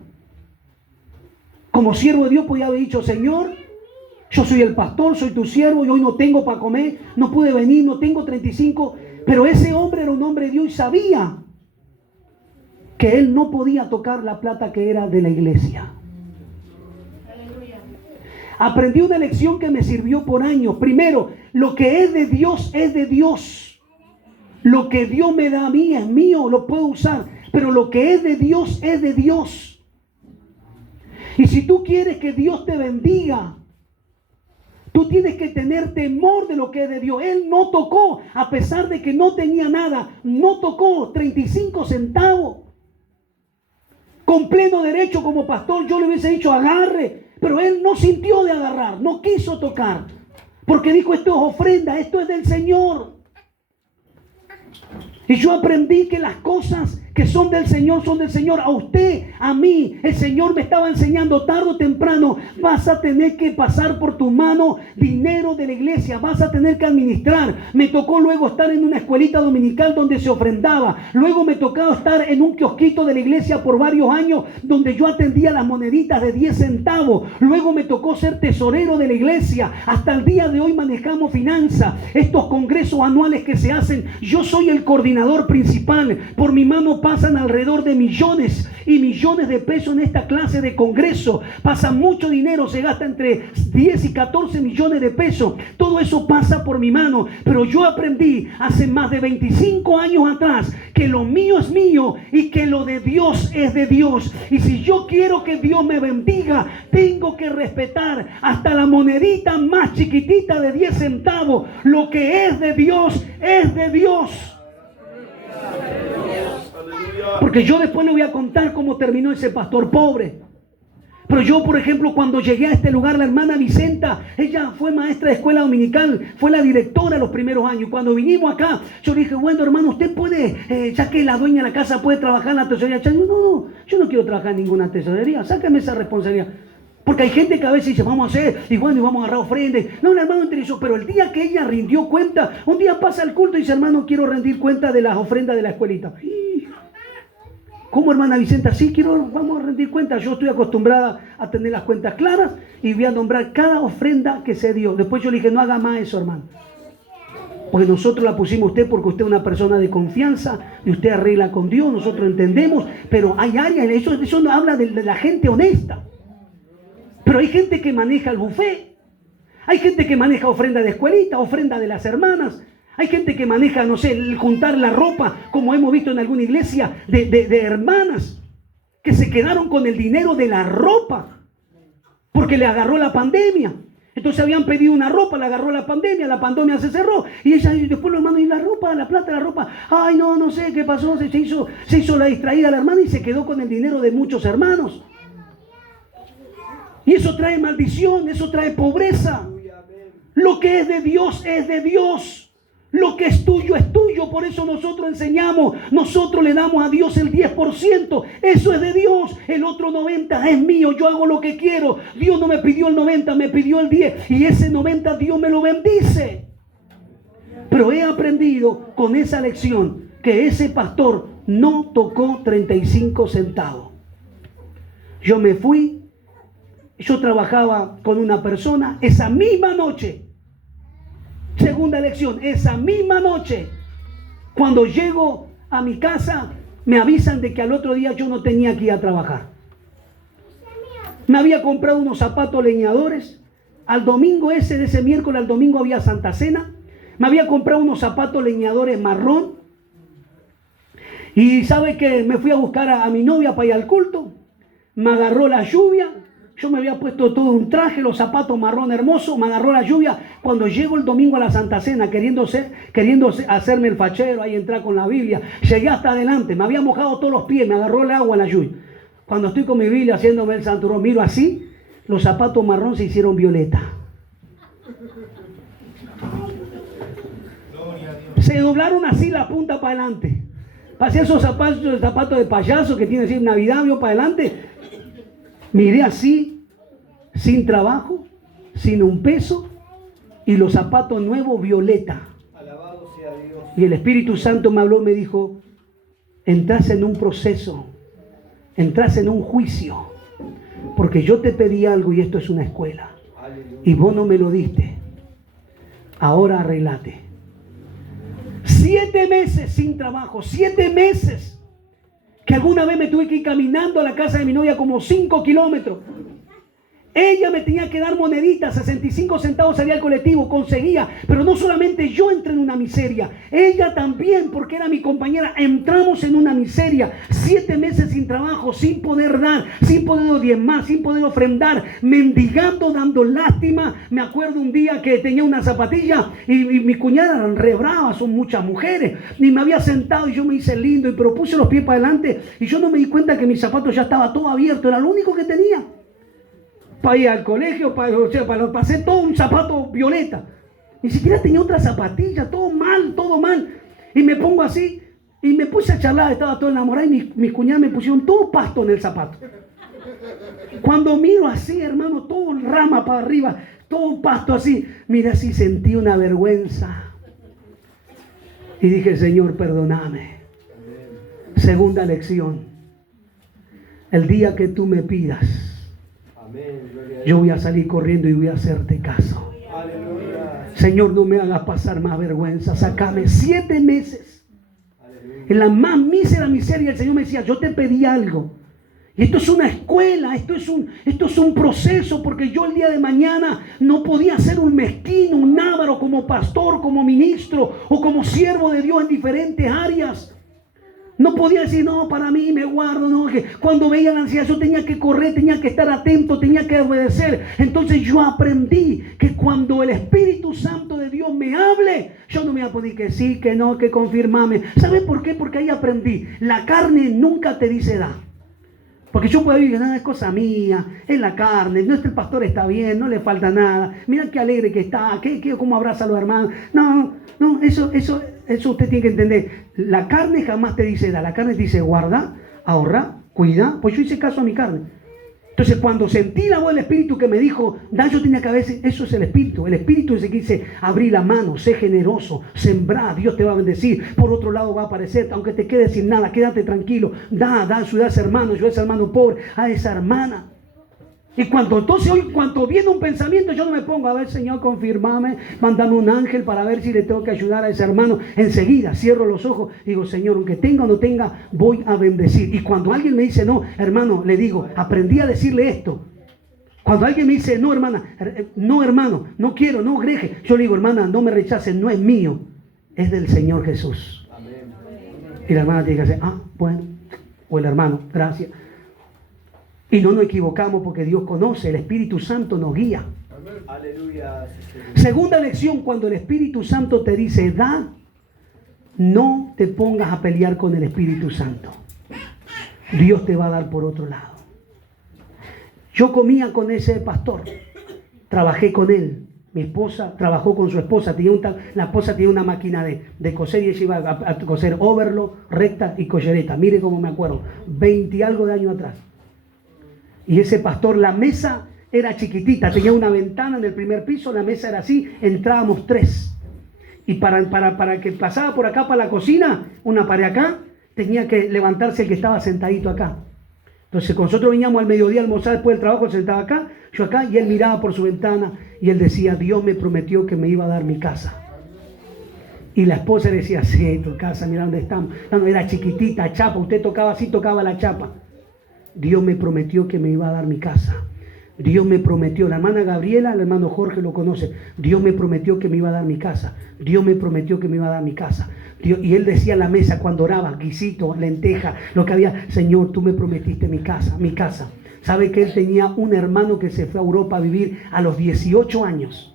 Como siervo de Dios podía haber dicho, Señor, yo soy el pastor, soy tu siervo y hoy no tengo para comer, no pude venir, no tengo 35. Pero ese hombre era un hombre de Dios y sabía que él no podía tocar la plata que era de la iglesia. Aprendí una lección que me sirvió por años. Primero, lo que es de Dios es de Dios. Lo que Dios me da a mí es mío, lo puedo usar. Pero lo que es de Dios es de Dios. Y si tú quieres que Dios te bendiga, tú tienes que tener temor de lo que es de Dios. Él no tocó, a pesar de que no tenía nada, no tocó 35 centavos. Con pleno derecho como pastor yo le hubiese dicho agarre, pero él no sintió de agarrar, no quiso tocar, porque dijo esto es ofrenda, esto es del Señor. Y yo aprendí que las cosas que son del Señor son del Señor. A usted, a mí, el Señor me estaba enseñando tarde o temprano. Vas a tener que pasar por tu mano dinero de la iglesia. Vas a tener que administrar. Me tocó luego estar en una escuelita dominical donde se ofrendaba. Luego me tocó estar en un kiosquito de la iglesia por varios años donde yo atendía las moneditas de 10 centavos. Luego me tocó ser tesorero de la iglesia. Hasta el día de hoy manejamos finanzas. Estos congresos anuales que se hacen, yo soy el coordinador principal. Por mi mano pasan alrededor de millones y millones de pesos en esta clase de congreso. Pasa mucho dinero, se gasta entre 10 y 14 millones de pesos. Todo eso pasa por mi mano. Pero yo aprendí hace más de 25 años atrás que lo mío es mío y que lo de Dios es de Dios. Y si yo quiero que Dios me bendiga, tengo que respetar hasta la monedita más chiquitita de 10 centavos. Lo que es de Dios es de Dios. Porque yo después le voy a contar cómo terminó ese pastor pobre. Pero yo, por ejemplo, cuando llegué a este lugar, la hermana Vicenta, ella fue maestra de escuela dominical, fue la directora los primeros años. Cuando vinimos acá, yo le dije, bueno, hermano, usted puede, ya que la dueña de la casa puede trabajar en la tesorería. No, yo no quiero trabajar en ninguna tesorería, sáqueme esa responsabilidad. Porque hay gente que a veces dice, vamos a hacer, y bueno, y vamos a agarrar ofrendas. No, el hermano interesó, pero el día que ella rindió cuenta, un día pasa el culto y dice, hermano, quiero rendir cuenta de las ofrendas de la escuelita. ¿Cómo, hermana Vicenta? Sí, vamos a rendir cuentas. Yo estoy acostumbrada a tener las cuentas claras y voy a nombrar cada ofrenda que se dio. Después yo le dije, no haga más eso, hermano. Porque nosotros la pusimos a usted porque usted es una persona de confianza y usted arregla con Dios, nosotros entendemos, pero hay áreas, eso no habla de la gente honesta. Pero hay gente que maneja el buffet, hay gente que maneja ofrenda de escuelita, ofrenda de las hermanas. Hay gente que maneja, no sé, el juntar la ropa, como hemos visto en alguna iglesia, de hermanas que se quedaron con el dinero de la ropa porque le agarró la pandemia. Entonces habían pedido una ropa, le agarró la pandemia se cerró. Y ella, y después los hermanos, ¿y la ropa, la plata de la ropa? Ay, no sé qué pasó, se hizo la distraída la hermana y se quedó con el dinero de muchos hermanos. Y eso trae maldición, eso trae pobreza. Lo que es de Dios es de Dios. Lo que es tuyo, por eso nosotros enseñamos, nosotros le damos a Dios el 10%, eso es de Dios, el otro 90% es mío, yo hago lo que quiero, Dios no me pidió el 90%, me pidió el 10%, y ese 90% Dios me lo bendice. Pero he aprendido con esa lección que ese pastor no tocó 35 centavos. Yo me fui, yo trabajaba con una persona, esa misma noche, segunda lección, esa misma noche, cuando llego a mi casa, me avisan de que al otro día yo no tenía que ir a trabajar. Me había comprado unos zapatos leñadores. Al domingo de ese miércoles al domingo había Santa Cena. Me había comprado unos zapatos leñadores marrón. Y sabe que me fui a buscar a mi novia para ir al culto. Me agarró la lluvia. Yo me había puesto todo un traje, los zapatos marrón hermoso. Me agarró la lluvia. Cuando llego el domingo a la Santa Cena, queriendo hacerme el fachero, ahí entrar con la Biblia, llegué hasta adelante. Me había mojado todos los pies, me agarró el agua, la lluvia. Cuando estoy con mi Biblia haciéndome el santurrón, miro así, los zapatos marrón se hicieron violeta. Se doblaron así la punta para adelante. Pasé esos zapatos de payaso que tiene así Navidad, vio para adelante. Miré así, sin trabajo, sin un peso, y los zapatos nuevos violeta. Alabado sea Dios. Y el Espíritu Santo me habló, me dijo, entras en un proceso, entras en un juicio, porque yo te pedí algo y esto es una escuela. Aleluya. Y vos no me lo diste. Ahora arreglate. 7 meses sin trabajo, 7 meses. Que alguna vez me tuve que ir caminando a la casa de mi novia como 5 kilómetros. Ella me tenía que dar moneditas, 65 centavos salía al colectivo, conseguía. Pero no solamente yo entré en una miseria, ella también, porque era mi compañera. Entramos en una miseria, 7 meses sin trabajo, sin poder dar, sin poder diezmar, sin poder ofrendar, mendigando, dando lástima. Me acuerdo un día que tenía una zapatilla y mi cuñada eran re bravas, son muchas mujeres. Y me había sentado y yo me hice lindo, pero puse los pies para adelante y yo no me di cuenta que mi zapato ya estaba todo abierto, era lo único que tenía. Para ir al colegio, pasé todo un zapato violeta. Ni siquiera tenía otra zapatilla, todo mal. Y me pongo así, y me puse a charlar, estaba todo enamorado, y mis cuñadas me pusieron todo pasto en el zapato. Cuando miro así, hermano, todo rama para arriba, todo pasto así, mira, así sentí una vergüenza. Y dije, Señor, perdóname. Segunda lección. El día que tú me pidas, yo voy a salir corriendo y voy a hacerte caso. Aleluya. Señor, no me hagas pasar más vergüenza. Sácame 7 meses. Aleluya. En la más mísera miseria, el Señor me decía, yo te pedí algo. Y esto es una escuela, esto es un proceso, porque yo el día de mañana no podía ser un mezquino, un avaro como pastor, como ministro o como siervo de Dios en diferentes áreas. No podía decir, no, para mí me guardo, no, que cuando veía la ansiedad yo tenía que correr, tenía que estar atento, tenía que obedecer. Entonces yo aprendí que cuando el Espíritu Santo de Dios me hable, yo no me voy a poner que sí, que no, que confirmame. ¿Sabes por qué? Porque ahí aprendí, la carne nunca te dice da. Porque yo puedo decir, nada, es cosa mía, es la carne, nuestro pastor está bien, no le falta nada, mira qué alegre que está, cómo abraza a los hermanos. No, eso usted tiene que entender. La carne jamás te dice da, la carne te dice guarda, ahorra, cuida. Pues yo hice caso a mi carne. Entonces cuando sentí la voz del Espíritu que me dijo, da, yo tenía que ver, eso es el Espíritu. El Espíritu es el que dice, abrí la mano, sé generoso, sembrá, Dios te va a bendecir. Por otro lado va a aparecer, aunque te quedes sin nada, quédate tranquilo. Ayuda a ese hermano, ayuda a ese hermano pobre, a esa hermana. Y cuando viene un pensamiento, yo no me pongo, a ver, Señor, confirmame, mándame un ángel para ver si le tengo que ayudar a ese hermano. Enseguida cierro los ojos, digo, Señor, aunque tenga o no tenga, voy a bendecir. Y cuando alguien me dice, no, hermano, le digo, aprendí a decirle esto. Cuando alguien me dice, no, hermana, no, hermano, no quiero, no, greje, yo le digo, hermana, no me rechaces, no es mío, es del Señor Jesús. Amén. Y la hermana tiene que decir, bueno, o el hermano, gracias. Y no nos equivocamos porque Dios conoce, el Espíritu Santo nos guía. Aleluya. Segunda lección, cuando el Espíritu Santo te dice da, no te pongas a pelear con el Espíritu Santo. Dios te va a dar por otro lado. Yo comía con ese pastor, trabajé con él. Mi esposa trabajó con su esposa, la esposa tenía una máquina de coser y ella iba a coser overlock, recta y collereta. Mire cómo me acuerdo, 20 y algo de años atrás. Y ese pastor, la mesa era chiquitita, tenía una ventana en el primer piso, la mesa era así, entrábamos 3. Y para que pasaba por acá para la cocina, una pared acá, tenía que levantarse el que estaba sentadito acá. Entonces nosotros veníamos al mediodía a almorzar después del trabajo, él sentaba acá, yo acá, y él miraba por su ventana y él decía, Dios me prometió que me iba a dar mi casa. Y la esposa le decía, sí, tu casa, mira dónde estamos. No, era chiquitita, chapa, usted tocaba así, tocaba la chapa. Dios me prometió que me iba a dar mi casa. Dios me prometió, la hermana Gabriela, el hermano Jorge lo conoce, Dios me prometió que me iba a dar mi casa, Dios me prometió que me iba a dar mi casa. Y él decía en la mesa cuando oraba, guisito, lenteja, lo que había, Señor, tú me prometiste mi casa, mi casa. ¿Sabe que él tenía un hermano que se fue a Europa a vivir a los 18 años?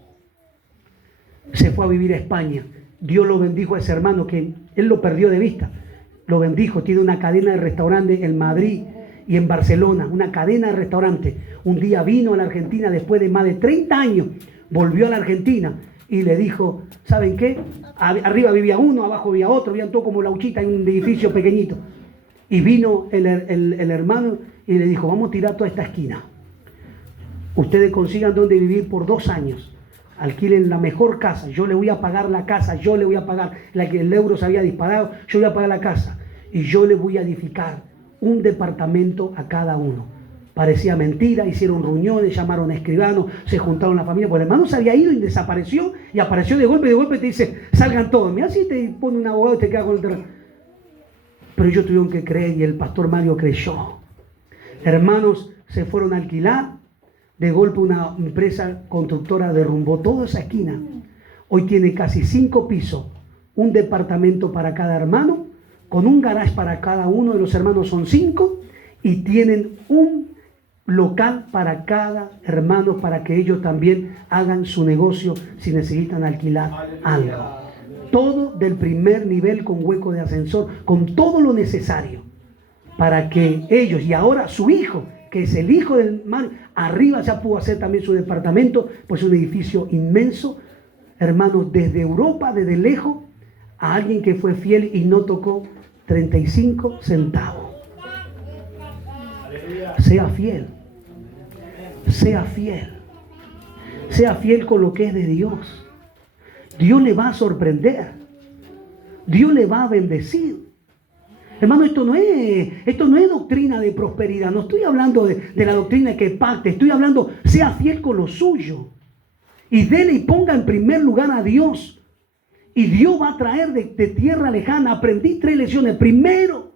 Se fue a vivir a España. Dios lo bendijo a ese hermano que él lo perdió de vista. Lo bendijo, tiene una cadena de restaurantes en Madrid y en Barcelona, una cadena de restaurantes. Un día vino a la Argentina después de más de 30 años, volvió a la Argentina y le dijo, ¿saben qué? Arriba vivía uno, abajo vivía otro, vivían todo como lauchita en un edificio pequeñito. Y vino el hermano y le dijo, vamos a tirar toda esta esquina. Ustedes consigan donde vivir por 2 años. Alquilen la mejor casa. Yo le voy a pagar la casa. Yo le voy a pagar la que el euro se había disparado. Yo voy a pagar la casa. Y yo le voy a edificar un departamento a cada uno. Parecía mentira. Hicieron reuniones, llamaron a escribanos, se juntaron la familia. Porque el hermano se había ido y desapareció. Y apareció de golpe te dice, salgan todos. Mira si te pone un abogado y te queda con el terreno. Pero ellos tuvieron que creer y el pastor Mario creyó. Hermanos, se fueron a alquilar. De golpe una empresa constructora derrumbó toda esa esquina. Hoy tiene casi 5 pisos, un departamento para cada hermano, con un garage para cada uno de los hermanos, son 5, y tienen un local para cada hermano para que ellos también hagan su negocio si necesitan alquilar algo. Todo del primer nivel con hueco de ascensor, con todo lo necesario para que ellos, y ahora su hijo, que es el hijo del Mario, arriba ya pudo hacer también su departamento, pues un edificio inmenso, hermanos, desde Europa, desde lejos, a alguien que fue fiel y no tocó 35 centavos. Sea fiel, sea fiel, sea fiel con lo que es de Dios. Dios le va a sorprender, Dios le va a bendecir. Hermano, esto no es doctrina de prosperidad. No estoy hablando de la doctrina que pacte. Estoy hablando, sea fiel con lo suyo. Y dele y ponga en primer lugar a Dios. Y Dios va a traer de tierra lejana. Aprendí 3 lecciones. Primero,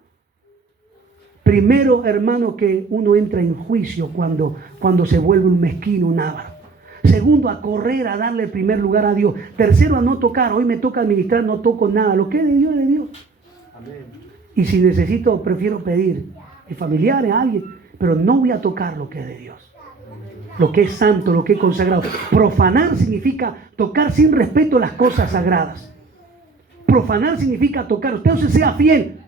hermano, que uno entra en juicio cuando se vuelve un mezquino, un avaro. Segundo, a correr, a darle el primer lugar a Dios. Tercero, a no tocar. Hoy me toca administrar, no toco nada. Lo que es de Dios, es de Dios. Amén. Y si necesito, prefiero pedir a familiares, a alguien, pero no voy a tocar lo que es de Dios. Lo que es santo, lo que es consagrado. Profanar significa tocar sin respeto las cosas sagradas. Profanar significa tocar. Usted no se sea fiel.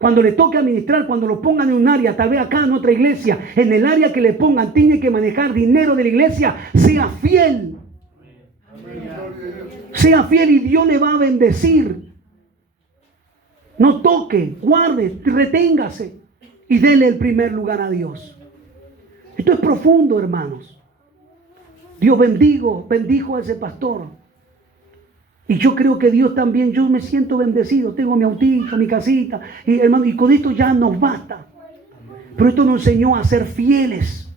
Cuando le toque administrar, cuando lo pongan en un área, tal vez acá en otra iglesia, en el área que le pongan, tiene que manejar dinero de la iglesia, sea fiel. Sea fiel y Dios le va a bendecir. No toque, guarde, reténgase y dele el primer lugar a Dios. Esto es profundo, hermanos. Dios bendijo a ese pastor. Y yo creo que Dios también, yo me siento bendecido. Tengo mi autito, mi casita. Y, hermano, y con esto ya nos basta. Pero esto nos enseñó a ser fieles.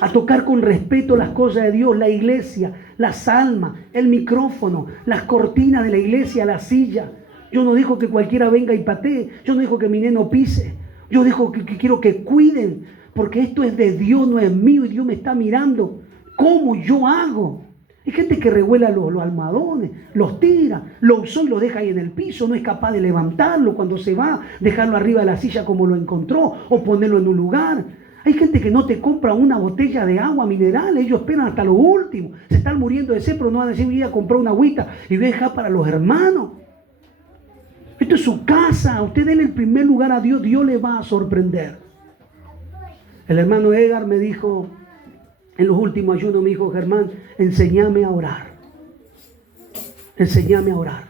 A tocar con respeto las cosas de Dios. La iglesia, las almas, el micrófono, las cortinas de la iglesia, la silla. Yo no digo que cualquiera venga y patee. Yo no digo que mi neno pise. Yo digo que quiero que cuiden. Porque esto es de Dios, no es mío. Y Dios me está mirando cómo yo hago. Hay gente que revuela los almohadones, los tira, lo usó y lo deja ahí en el piso. No es capaz de levantarlo cuando se va, dejarlo arriba de la silla como lo encontró o ponerlo en un lugar. Hay gente que no te compra una botella de agua mineral. Ellos esperan hasta lo último. Se están muriendo de sed, pero no van a decir, voy a comprar una agüita y voy a dejar para los hermanos. Esto es su casa. Usted denle el primer lugar a Dios. Dios le va a sorprender. El hermano Edgar me dijo, en los últimos ayunos me dijo, Germán, enséñame a orar. Enséñame a orar.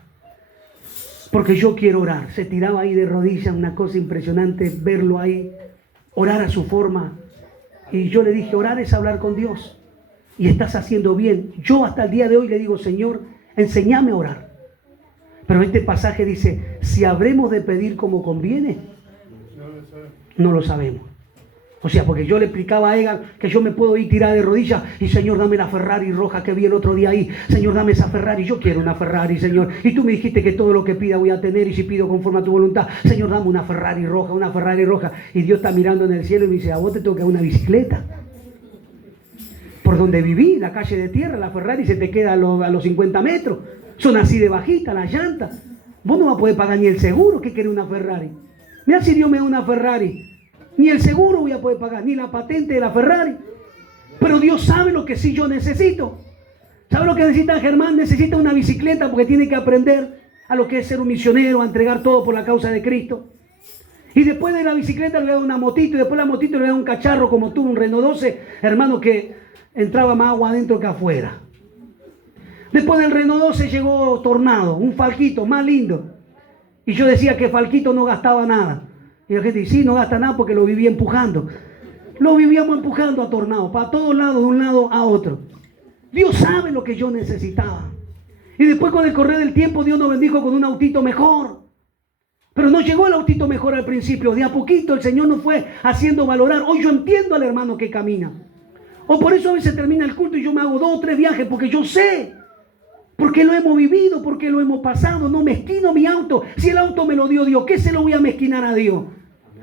Porque yo quiero orar. Se tiraba ahí de rodillas, una cosa impresionante verlo ahí, orar a su forma. Y yo le dije, orar es hablar con Dios. Y estás haciendo bien. Yo hasta el día de hoy le digo, Señor, enséñame a orar. Pero este pasaje dice, si habremos de pedir como conviene, no lo sabemos. O sea, porque yo le explicaba a Edgar que yo me puedo ir tirada de rodillas y Señor, dame la Ferrari roja que vi el otro día ahí. Señor, dame esa Ferrari. Yo quiero una Ferrari, Señor. Y tú me dijiste que todo lo que pida voy a tener y si pido conforme a tu voluntad. Señor, dame una Ferrari roja, una Ferrari roja. Y Dios está mirando en el cielo y me dice, a vos te toca una bicicleta. por donde viví, la calle de tierra, la Ferrari se te queda a los 50 metros. Son así de bajitas las llantas. Vos no vas a poder pagar ni el seguro. ¿Qué quiere una Ferrari? Mira, si Dios me da una Ferrari, ni el seguro voy a poder pagar, ni la patente de la Ferrari. Pero Dios sabe lo que sí yo necesito. ¿Sabe lo que necesita Germán? Necesita una bicicleta porque tiene que aprender a lo que es ser un misionero, a entregar todo por la causa de Cristo. Y después de la bicicleta le voy a dar una motito, y después de la motito le voy a dar un cacharro como tuvo un Renault 12, hermano, que entraba más agua adentro que afuera. Después del Renault 12 llegó Tornado, un Falquito más lindo. Y yo decía que Falquito no gastaba nada. Y la gente dice, sí, no gasta nada porque lo vivía empujando. Lo vivíamos empujando a Tornado, para todos lados, de un lado a otro. Dios sabe lo que yo necesitaba. Y después con el correr del tiempo Dios nos bendijo con un autito mejor. Pero no llegó el autito mejor al principio. De a poquito el Señor nos fue haciendo valorar. Hoy yo entiendo al hermano que camina. O por eso a veces termina el culto y yo me hago 2 o 3 viajes, porque yo sé. Porque lo hemos vivido, porque lo hemos pasado. No mezquino mi auto. Si el auto me lo dio Dios, ¿qué se lo voy a mezquinar a Dios?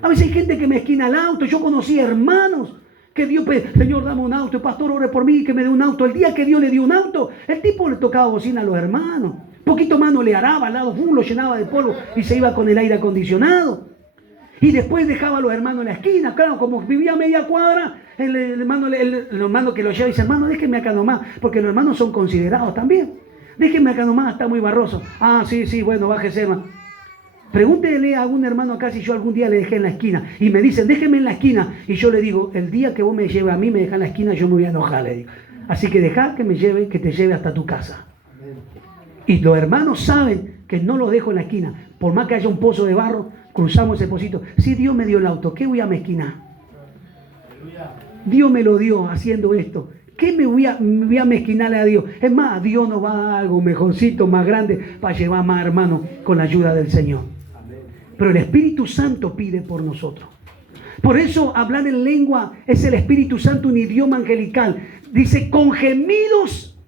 A veces hay gente que mezquina el auto. Yo conocí hermanos que Dios, Señor, dame un auto, pastor, ore por mí, que me dé un auto. El día que Dios le dio un auto, el tipo le tocaba bocina a los hermanos. Poquito más no le araba al lado, lo llenaba de polvo y se iba con el aire acondicionado. Y después dejaba a los hermanos en la esquina. Claro, como vivía a media cuadra, el hermano que lo lleva dice, hermano, déjenme acá nomás, porque los hermanos son considerados también. Déjenme acá nomás, está muy barroso. Ah, sí, bueno, bájese más. Pregúntele a algún hermano acá si yo algún día le dejé en la esquina. Y me dicen, déjeme en la esquina. Y yo le digo, el día que vos me lleves a mí, me dejás en la esquina, yo me voy a enojar, le digo. Así que dejá que me lleve, que te lleve hasta tu casa. Y los hermanos saben que no los dejo en la esquina. Por más que haya un pozo de barro, cruzamos ese pocito. Si Dios me dio el auto, ¿qué voy a mezquinar? Dios me lo dio haciendo esto. ¿Qué me voy a mezquinarle a Dios? Es más, Dios nos va a dar algo mejorcito, más grande, para llevar más hermanos con la ayuda del Señor. Pero el Espíritu Santo pide por nosotros. Por eso hablar en lengua es el Espíritu Santo, un idioma angelical. Dice, con gemidos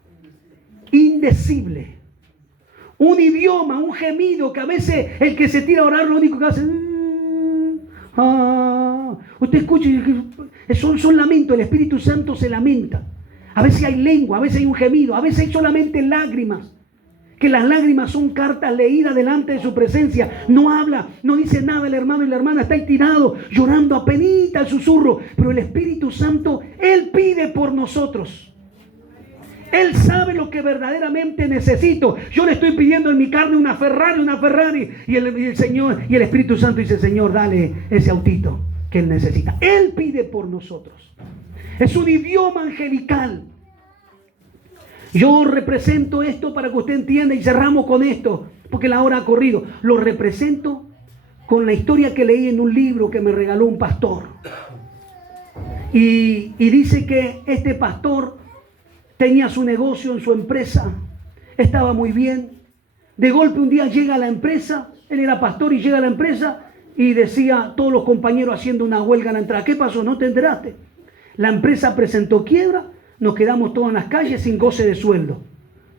indecibles. Un idioma, un gemido, que a veces el que se tira a orar lo único que hace... Usted escucha, son lamentos, el Espíritu Santo se lamenta. A veces hay lengua, a veces hay un gemido, a veces hay solamente lágrimas. Que las lágrimas son cartas leídas delante de su presencia. No habla, no dice nada el hermano y la hermana, está ahí tirado, llorando apenita el susurro. Pero el Espíritu Santo, Él pide por nosotros. Él sabe lo que verdaderamente necesito. Yo le estoy pidiendo en mi carne una Ferrari. Y el Señor, y el Espíritu Santo dice, Señor, dale ese autito que Él necesita. Él pide por nosotros. Es un idioma angelical. Yo represento esto para que usted entienda y cerramos con esto, porque la hora ha corrido. Lo represento con la historia que leí en un libro que me regaló un pastor. Y dice que este pastor tenía su negocio en su empresa, estaba muy bien. De golpe un día llega a la empresa, él era pastor y llega a la empresa y decía todos los compañeros haciendo una huelga en la entrada. ¿Qué pasó? ¿No te enteraste? La empresa presentó quiebra, nos quedamos todos en las calles sin goce de sueldo.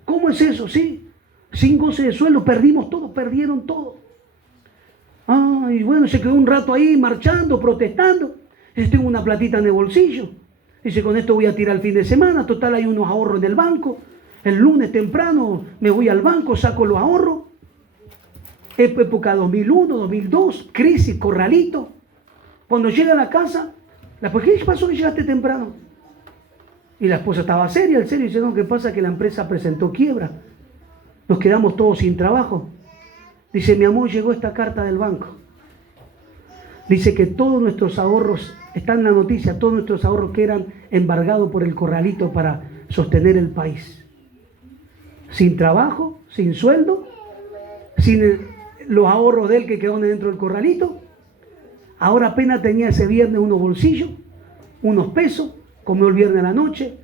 ¿Cómo es eso? Sí, sin goce de sueldo, perdimos todo, perdieron todo. Y bueno, se quedó un rato ahí marchando, protestando. Dice, tengo una platita en el bolsillo. Dice, con esto voy a tirar el fin de semana, total hay unos ahorros en el banco. El lunes temprano me voy al banco, saco los ahorros. Época 2001, 2002, crisis, corralito. Cuando llega a la casa, ¿qué pasó que llegaste temprano? Y la esposa estaba seria, el serio, dice, no, ¿qué pasa? Que la empresa presentó quiebra. Nos quedamos todos sin trabajo. Dice, mi amor, llegó esta carta del banco. Dice que todos nuestros ahorros, está en la noticia, todos nuestros ahorros que eran embargados por el corralito para sostener el país. Sin trabajo, sin sueldo, sin los ahorros de él que quedaron dentro del corralito. Ahora apenas tenía ese viernes unos bolsillos, unos pesos, comió el viernes a la noche,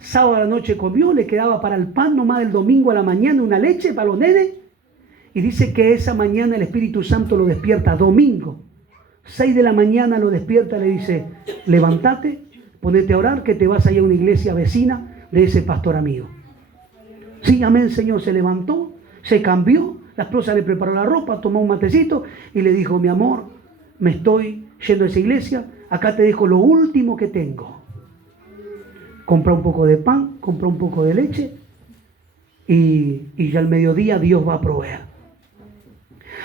sábado a la noche comió, le quedaba para el pan nomás el domingo a la mañana una leche para los nenes. Y dice que esa mañana el Espíritu Santo lo despierta, domingo, 6 de la mañana lo despierta, le dice, levántate, ponete a orar que te vas a ir a una iglesia vecina de ese pastor amigo. Sí, amén, Señor. Se levantó, se cambió, la esposa le preparó la ropa, tomó un matecito y le dijo, mi amor, me estoy yendo a esa iglesia, acá te dejo lo último que tengo. compra un poco de pan, compra un poco de leche y ya al mediodía Dios va a proveer.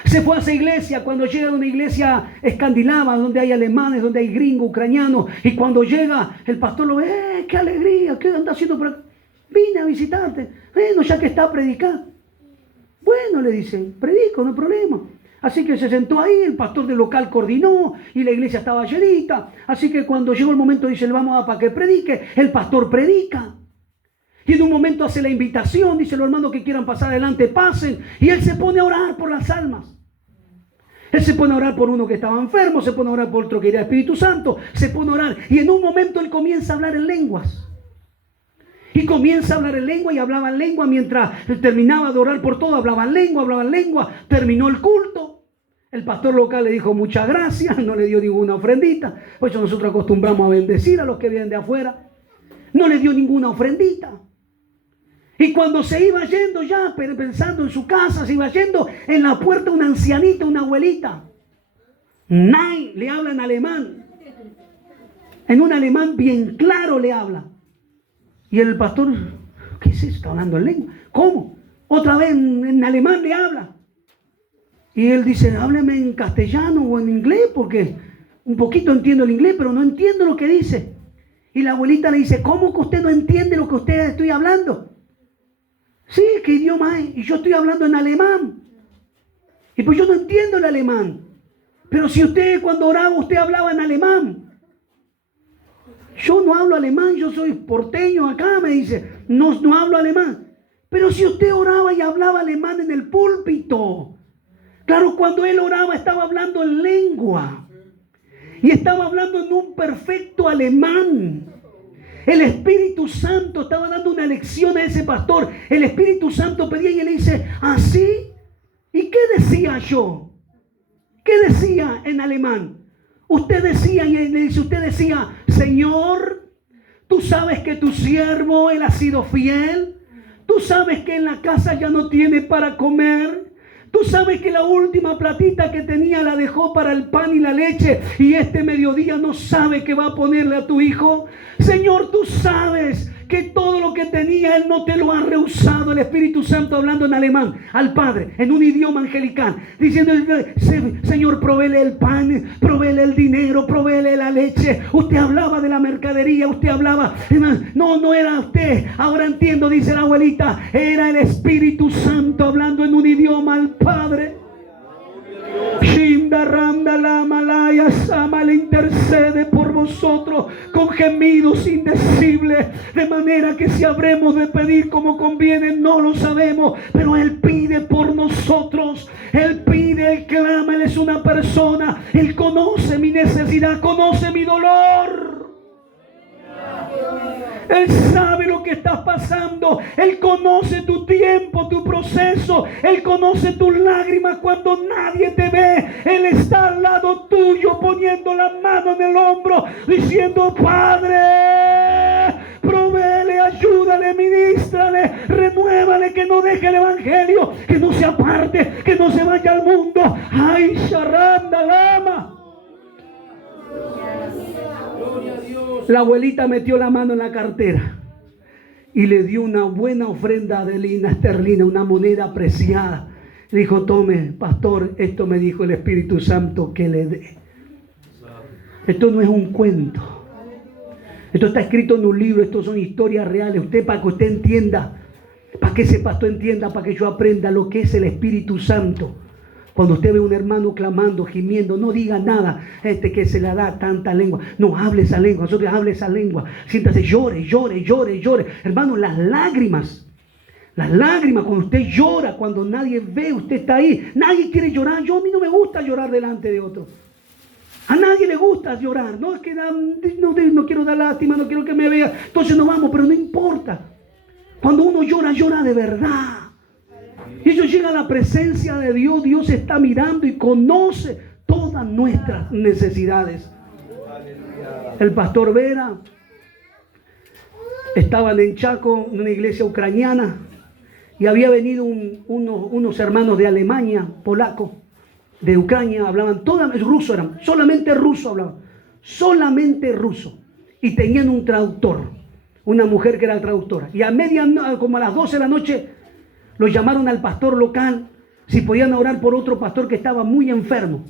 Se fue a esa iglesia. Cuando llega a una iglesia escandinava, donde hay alemanes, donde hay gringos, ucranianos, y cuando llega el pastor lo ve, qué alegría, qué anda haciendo por acá. Vine a visitarte, bueno, ya que está a predicar. Bueno, le dicen, predico, no hay problema. Así que se sentó ahí, el pastor del local coordinó y la iglesia estaba llenita. Así que cuando llegó el momento dice, le vamos a dar para que predique, el pastor predica. Y en un momento hace la invitación, dice, los hermanos que quieran pasar adelante, pasen. Y él se pone a orar por las almas. Él se pone a orar por uno que estaba enfermo, se pone a orar por otro que era Espíritu Santo, se pone a orar. Y en un momento él comienza a hablar en lenguas. Y comienza a hablar en lengua y hablaba en lengua mientras terminaba de orar por todo, hablaba en lengua, terminó el culto. El pastor local le dijo muchas gracias, no le dio ninguna ofrendita. Por eso nosotros acostumbramos a bendecir a los que vienen de afuera. No le dio ninguna ofrendita. Y cuando se iba yendo ya, pensando en su casa, se iba yendo, en la puerta una ancianita, una abuelita. Nein, le habla en alemán. En un alemán bien claro le habla. Y el pastor, ¿qué es eso? Está hablando en lengua. ¿Cómo? Otra vez en alemán le habla. Y él dice, hábleme en castellano o en inglés, porque un poquito entiendo el inglés, pero no entiendo lo que dice. Y la abuelita le dice, ¿cómo que usted no entiende lo que usted estoy hablando? Sí, ¿qué idioma es? Y yo estoy hablando en alemán. Y pues yo no entiendo el alemán. Pero si usted cuando oraba, usted hablaba en alemán. Yo no hablo alemán, yo soy porteño acá, me dice. No hablo alemán. Pero si usted oraba y hablaba alemán en el púlpito. Claro, cuando él oraba estaba hablando en lengua. Y estaba hablando en un perfecto alemán. El Espíritu Santo estaba dando una lección a ese pastor. El Espíritu Santo pedía y él dice, ¿así? ¿Y qué decía yo? ¿Qué decía en alemán? Usted decía, y él dice, usted decía, Señor, tú sabes que tu siervo, él ha sido fiel. Tú sabes que en la casa ya no tiene para comer. Tú sabes que la última platita que tenía la dejó para el pan y la leche y este mediodía no sabe qué va a ponerle a tu hijo. Señor, tú sabes que todo lo que tenía Él no te lo ha rehusado. El Espíritu Santo hablando en alemán al Padre, en un idioma angelical, diciendo, Señor, provéele el pan, provéele el dinero, provéele la leche. Usted hablaba de la mercadería, usted hablaba, no era usted. Ahora entiendo, dice la abuelita, era el Espíritu Santo hablando en un idioma al Padre. Sama le intercede por vosotros con gemidos indecibles, de manera que si habremos de pedir como conviene no lo sabemos, pero Él pide por nosotros. Él pide, Él clama, Él es una persona. Él conoce mi necesidad, conoce mi dolor. Él sabe lo que estás pasando. Él conoce tu tiempo, tu proceso. Él conoce tus lágrimas cuando nadie te ve. Él está al lado tuyo poniendo la mano en el hombro diciendo, Padre, provéele, ayúdale, ministrale, renuévale, que no deje el evangelio, que no se aparte, que no se vaya al mundo. Ay, Sharanda Lama. La abuelita metió la mano en la cartera y le dio una buena ofrenda de lina esterlina, una moneda preciada. Le dijo, tome, pastor, esto me dijo el Espíritu Santo que le dé. Esto no es un cuento. Esto está escrito en un libro, esto son historias reales. Usted, para que usted entienda, para que ese pastor entienda, para que yo aprenda lo que es el Espíritu Santo. Cuando usted ve a un hermano clamando, gimiendo, no diga nada, que se le da tanta lengua. No, hable esa lengua, nosotros hable esa lengua. Siéntase, llore, llore, llore, llore. Hermano, las lágrimas, cuando usted llora, cuando nadie ve, usted está ahí. Nadie quiere llorar. A mí no me gusta llorar delante de otro. A nadie le gusta llorar. No, es que no quiero dar lástima, no quiero que me vea. Entonces nos vamos, pero no importa. Cuando uno llora, llora de verdad. Y ellos llegan a la presencia de Dios. Dios está mirando y conoce todas nuestras necesidades. El pastor Vera estaban en Chaco, en una iglesia ucraniana, y había venido unos hermanos de Alemania, polacos, de Ucrania, hablaban ruso, solamente ruso hablaban, solamente ruso, y tenían un traductor. una mujer que era traductora. Y como a las 12 de la noche, lo llamaron al pastor local si podían orar por otro pastor que estaba muy enfermo.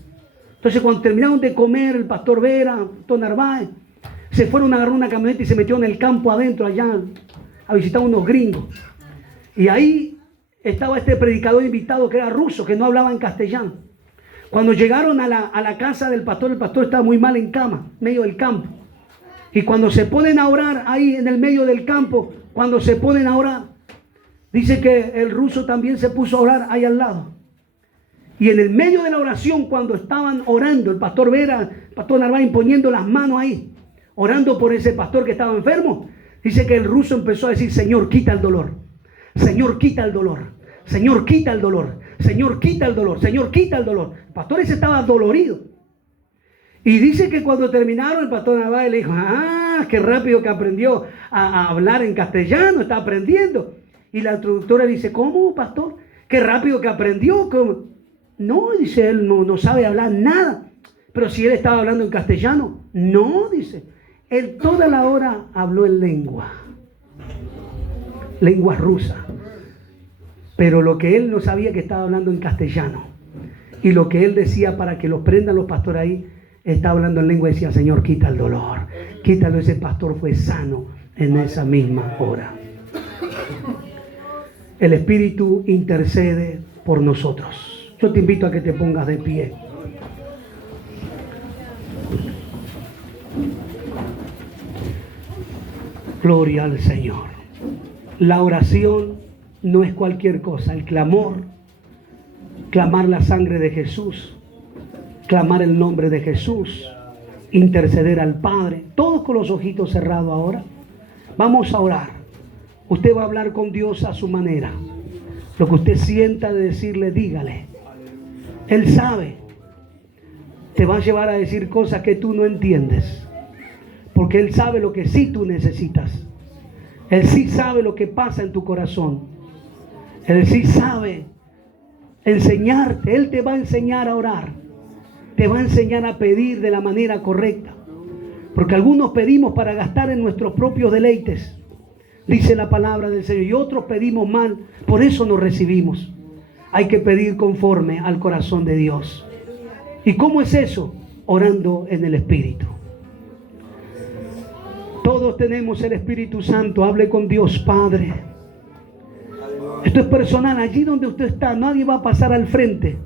Entonces, cuando terminaron de comer, el pastor Vera, el pastor Narváez, se fueron a agarrar una camioneta y se metieron en el campo adentro allá a visitar unos gringos. Y ahí estaba este predicador invitado que era ruso, que no hablaba en castellano. Cuando llegaron a la casa del pastor, el pastor estaba muy mal en cama, en medio del campo. Y cuando se ponen a orar ahí en el medio del campo, cuando se ponen a orar, dice que el ruso también se puso a orar ahí al lado. Y en el medio de la oración, cuando estaban orando, el pastor Vera, el pastor Narváez poniendo las manos ahí, orando por ese pastor que estaba enfermo, dice que el ruso empezó a decir: Señor, quita el dolor. Señor, quita el dolor. Señor, quita el dolor. Señor, quita el dolor. Señor, quita el dolor. El pastor ese estaba dolorido. Y dice que cuando terminaron, el pastor Narváez le dijo: ah, qué rápido que aprendió a hablar en castellano, está aprendiendo. Y la traductora dice: ¿cómo, pastor? Qué rápido que aprendió. ¿Cómo? No, dice él, no sabe hablar nada. Pero si él estaba hablando en castellano. No, dice. Él toda la hora habló en lengua rusa. Pero lo que él no sabía que estaba hablando en castellano. Y lo que él decía para que los prendan los pastores ahí, estaba hablando en lengua y decía: Señor, quita el dolor. Quítalo. Ese pastor fue sano en esa misma hora. El Espíritu intercede por nosotros. Yo te invito a que te pongas de pie. Gloria al Señor. La oración no es cualquier cosa. El clamor, clamar la sangre de Jesús, clamar el nombre de Jesús, interceder al Padre. Todos con los ojitos cerrados ahora. Vamos a orar. Usted va a hablar con Dios a su manera. Lo que usted sienta de decirle, dígale. Él sabe. Te va a llevar a decir cosas que tú no entiendes. Porque Él sabe lo que sí tú necesitas. Él sí sabe lo que pasa en tu corazón. Él sí sabe enseñarte. Él te va a enseñar a orar. Te va a enseñar a pedir de la manera correcta. Porque algunos pedimos para gastar en nuestros propios deleites, dice la palabra del Señor, y otros pedimos mal, por eso no recibimos. Hay que pedir conforme al corazón de Dios. ¿Y cómo es eso? Orando en el Espíritu. Todos tenemos el Espíritu Santo. Hable con Dios Padre. Esto es personal. Allí donde usted está, nadie va a pasar al frente.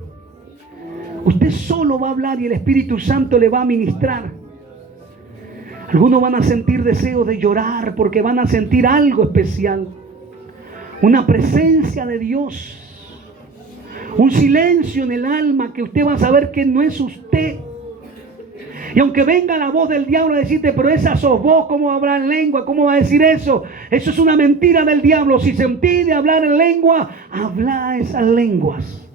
Usted solo va a hablar y el Espíritu Santo le va a ministrar. Algunos van a sentir deseo de llorar porque van a sentir algo especial. Una presencia de Dios. Un silencio en el alma que usted va a saber que no es usted. Y aunque venga la voz del diablo a decirte: pero esa sos vos, ¿cómo hablar en lengua? ¿Cómo va a decir eso? Eso es una mentira del diablo. Si sentís de hablar en lengua, habla esas lenguas.